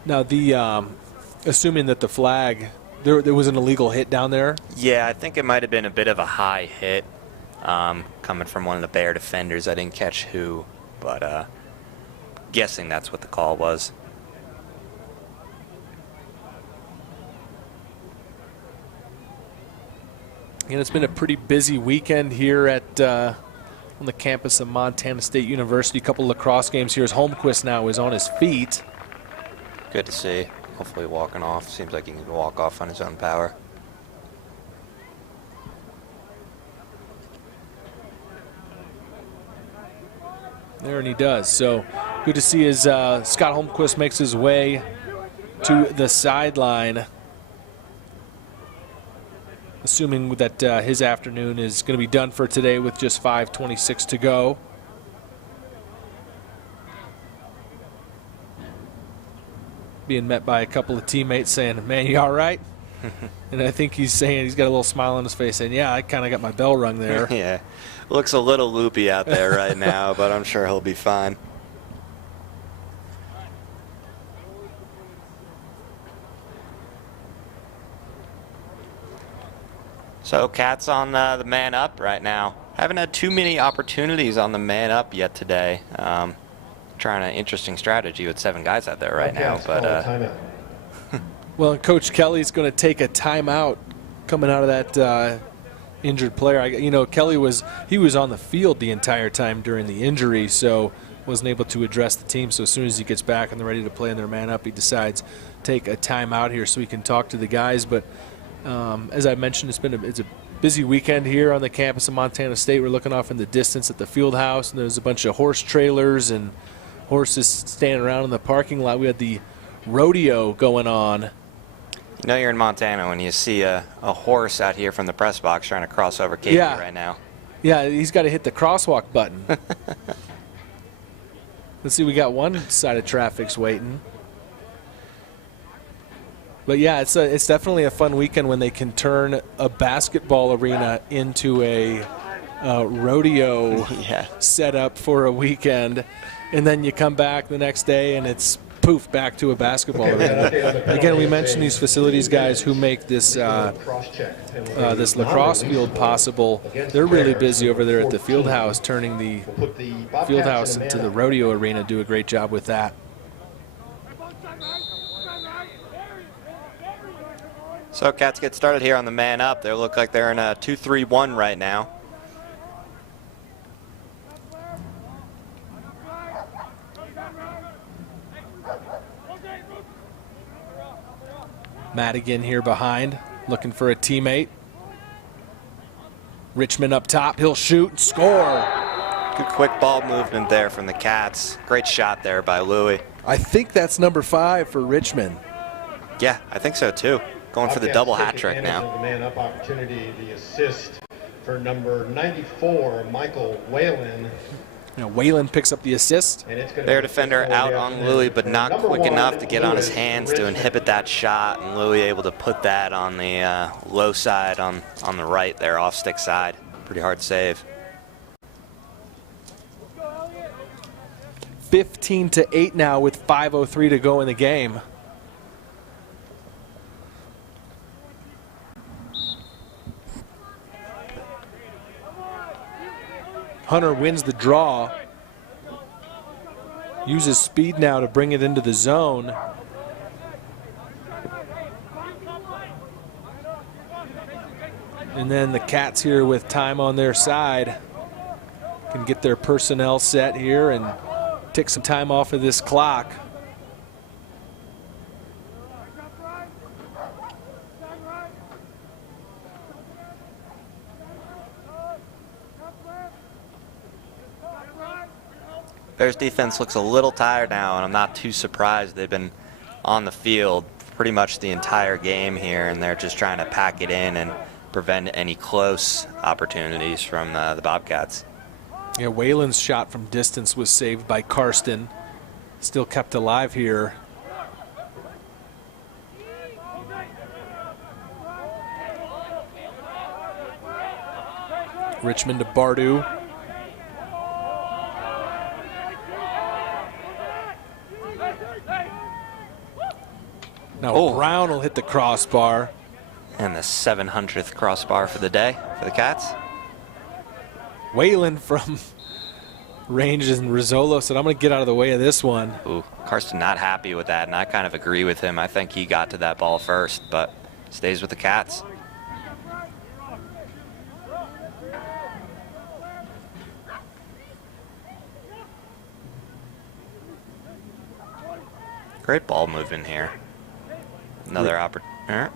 Now, assuming that the flag, there was an illegal hit down there? Yeah, I think it might have been a bit of a high hit coming from one of the Bear defenders. I didn't catch who, but guessing that's what the call was. And it's been a pretty busy weekend here at on the campus of Montana State University. A couple of lacrosse games here as Holmquist now is on his feet. Good to see. Hopefully walking off. Seems like he can walk off on his own power. There, and he does. So good to see as Scott Holmquist makes his way to the sideline, assuming that his afternoon is going to be done for today with just 5:26 to go. Being met by a couple of teammates saying, "Man, you all right?" And I think he's saying, he's got a little smile on his face saying, "Yeah, I kind of got my bell rung there." Yeah, looks a little loopy out there right now, but I'm sure he'll be fine. So Cats on the man up right now. Haven't had too many opportunities on the man up yet today. Trying an interesting strategy with 7 guys out there right now, but well, and Coach Kelly's going to take a timeout coming out of that injured player. You know, Kelly was on the field the entire time during the injury, so wasn't able to address the team. So as soon as he gets back and they're ready to play in their man up, he decides to take a timeout here so he can talk to the guys. But as I mentioned, it's a busy weekend here on the campus of Montana State. We're looking off in the distance at the field house, and there's a bunch of horse trailers and horses standing around in the parking lot. We had the rodeo going on. You know you're in Montana when you see a horse out here from the press box trying to cross over Katie right now. Yeah, he's got to hit the crosswalk button. Let's see, we got one side of traffic's waiting. But yeah, it's definitely a fun weekend when they can turn a basketball arena into a rodeo setup for a weekend, and then you come back the next day and it's poof back to a basketball arena. Again, we mentioned these facilities guys who make this this lacrosse field possible. They're really busy over there at the field house, turning the field house into the rodeo arena. Do a great job with that. So Cats get started here on the man up. They look like they're in a 2-3-1 right now. Madigan here behind, looking for a teammate. Richmond up top, he'll shoot and score. Good quick ball movement there from the Cats. Great shot there by Louie. I think that's number 5 for Richmond. Yeah, I think so too. Going for the double hat trick now. The man up opportunity, the assist for number 94, Michael Whalen. You know, Whalen picks up the assist. Their defender out on Louie, but not quick enough to get on his hands to inhibit that shot, and Louie able to put that on the low side on the right there, off stick side. Pretty hard save. 15-8 now with 5:03 to go in the game. Hunter wins the draw. Uses speed now to bring it into the zone. And then the Cats here with time on their side can get their personnel set here and take some time off of this clock. Bears defense looks a little tired now, and I'm not too surprised. They've been on the field pretty much the entire game here, and they're just trying to pack it in and prevent any close opportunities from the Bobcats. Yeah, Whalen's shot from distance was saved by Karsten. Still kept alive here. Richmond to Bardu. Now Brown will hit the crossbar. And the 700th crossbar for the day for the Cats. Whalen from range and Rizzolo said, I'm going to get out of the way of this one. Ooh, Karsten not happy with that, and I kind of agree with him. I think he got to that ball first, but stays with the Cats. Great ball movement here. Another opportunity.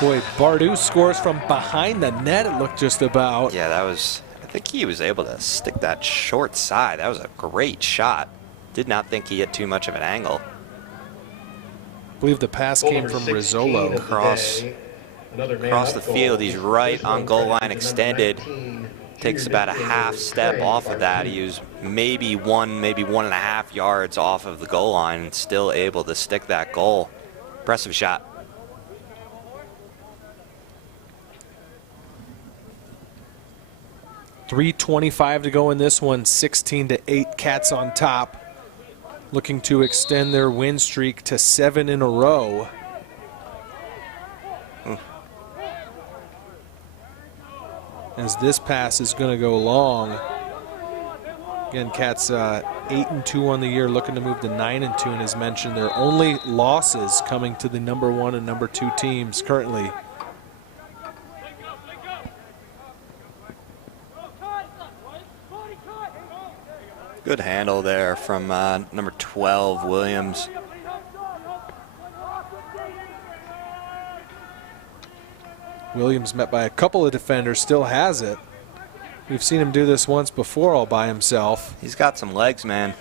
Boy, Bardu scores from behind the net, it looked just about. Yeah, that was, I think he was able to stick that short side. That was a great shot. Did not think he hit too much of an angle. I believe the pass came from Rizzolo. Across the field, he's right on goal line extended. Takes about a half step off of that. He was maybe 1.5 yards off of the goal line and still able to stick that goal. Impressive shot. .325 to go in this one, 16-8 Cats on top. Looking to extend their win streak to 7 in a row. As this pass is going to go long. Again, Cats 8-2 on the year, looking to move to 9-2, and as mentioned, their only losses coming to the #1 and #2 teams currently. Good handle there from number 12, Williams. Williams met by a couple of defenders, still has it. We've seen him do this once before all by himself. He's got some legs, man.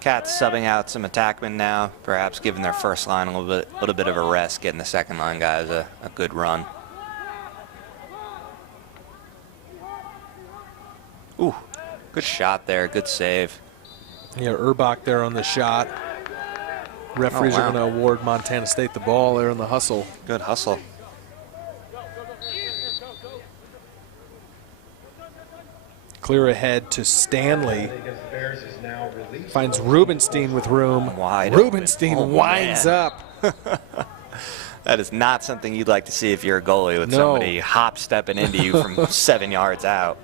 Cats subbing out some attackmen now, perhaps giving their first line a little bit of a rest, getting the second line guys a good run. Ooh, good shot there, good save. Yeah, Urbach there on the shot. Referees are going to award Montana State the ball there in the hustle. Good hustle. Clear ahead to Stanley. Finds Rubenstein with room. Wide Rubenstein open. winds up. That is not something you'd like to see if you're a goalie, with somebody hop stepping into you from 7 yards out.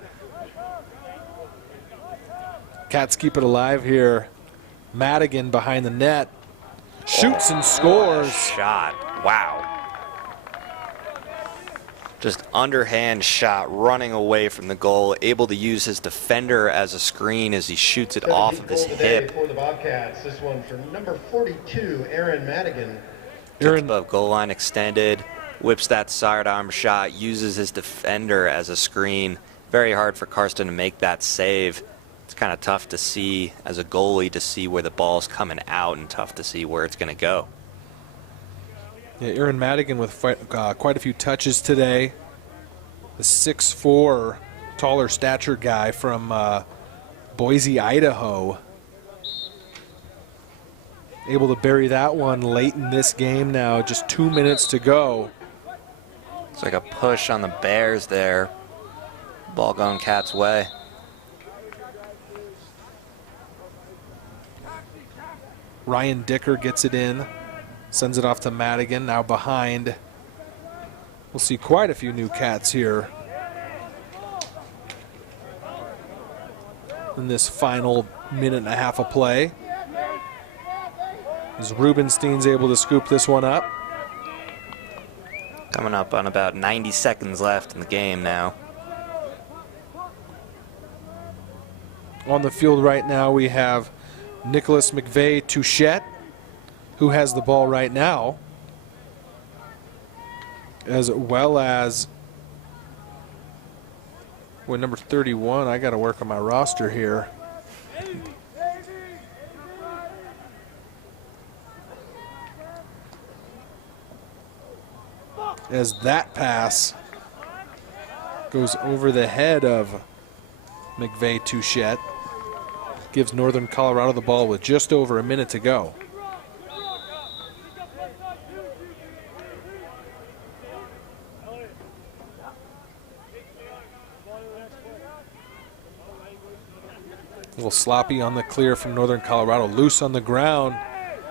Cats keep it alive here. Madigan behind the net. Shoots and scores. Shot. Wow. Just underhand shot, running away from the goal, able to use his defender as a screen as he shoots it off of his hip. For the Bobcats, this one from number 42, Aaron Madigan. Gets above goal line extended, whips that sidearm shot, uses his defender as a screen. Very hard for Karsten to make that save. It's kind of tough to see as a goalie to see where the ball's coming out, and tough to see where it's going to go. Yeah, Aaron Madigan with quite a few touches today. The 6'4", taller stature guy from Boise, Idaho. Able to bury that one late in this game now, just 2 minutes to go. It's like a push on the Bears there. Ball going Cats' way. Ryan Dicker gets it in. Sends it off to Madigan, now behind. We'll see quite a few new Cats here in this final minute and a half of play. As Rubenstein's able to scoop this one up. Coming up on about 90 seconds left in the game now. On the field right now we have Nicholas McVeigh Touchette, who has the ball right now, as well as number 31. I got to work on my roster here. as that pass goes over the head of McVeigh Touchette. Gives Northern Colorado the ball with just over a minute to go. A little sloppy on the clear from Northern Colorado. Loose on the ground.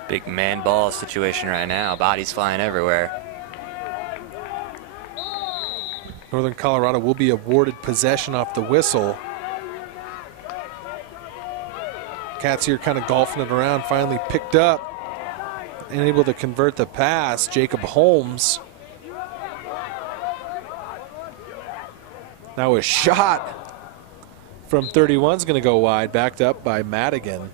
Big man ball situation right now. Bodies flying everywhere. Northern Colorado will be awarded possession off the whistle. Cats here kind of golfing it around, finally picked up and able to convert the pass. Jacob Holmes. Now a shot from 31 is going to go wide, backed up by Madigan.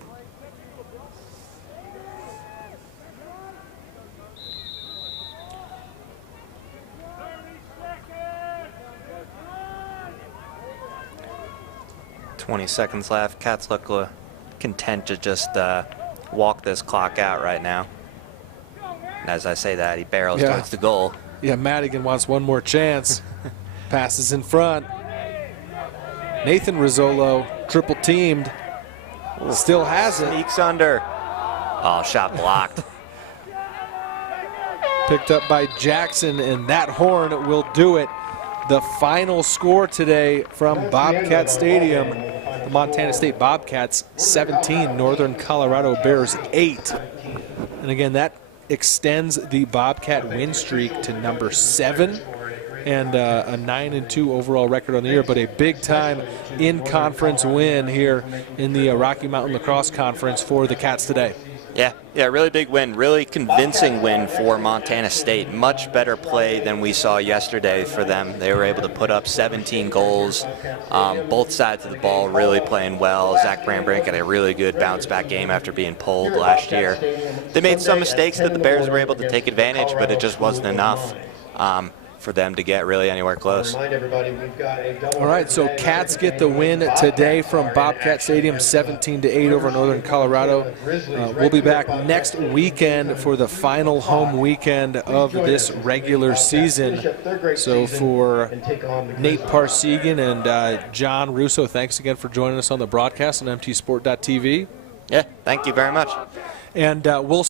.20 seconds left. Cats look content to just walk this clock out right now. And as I say that, he barrels towards the goal. Yeah, Madigan wants one more chance. Passes in front. Nathan Rizzolo, triple teamed, still has it. Sneaks under. Oh, shot blocked. Picked up by Jackson, and that horn will do it. The final score today from Bobcat Stadium. The Montana State Bobcats 17, Northern Colorado Bears 8. And again, that extends the Bobcat win streak to number 7 and a 9-2 overall record on the year, but a big-time in-conference win here in the Rocky Mountain Lacrosse Conference for the Cats today. Yeah, really big win, really convincing win for Montana State. Much better play than we saw yesterday for them. They were able to put up 17 goals. Both sides of the ball really playing well. Zach Brambrink had a really good bounce-back game after being pulled last year. They made some mistakes that the Bears were able to take advantage, but it just wasn't enough for them to get really anywhere close. All right, so Cats get the win today from Bobcat Stadium, 17-8 over Northern Colorado. We'll be back next weekend for the final home weekend of this regular season. So for Nate Parsegan and John Russo, thanks again for joining us on the broadcast on mtsport.tv. Yeah, thank you very much. And we'll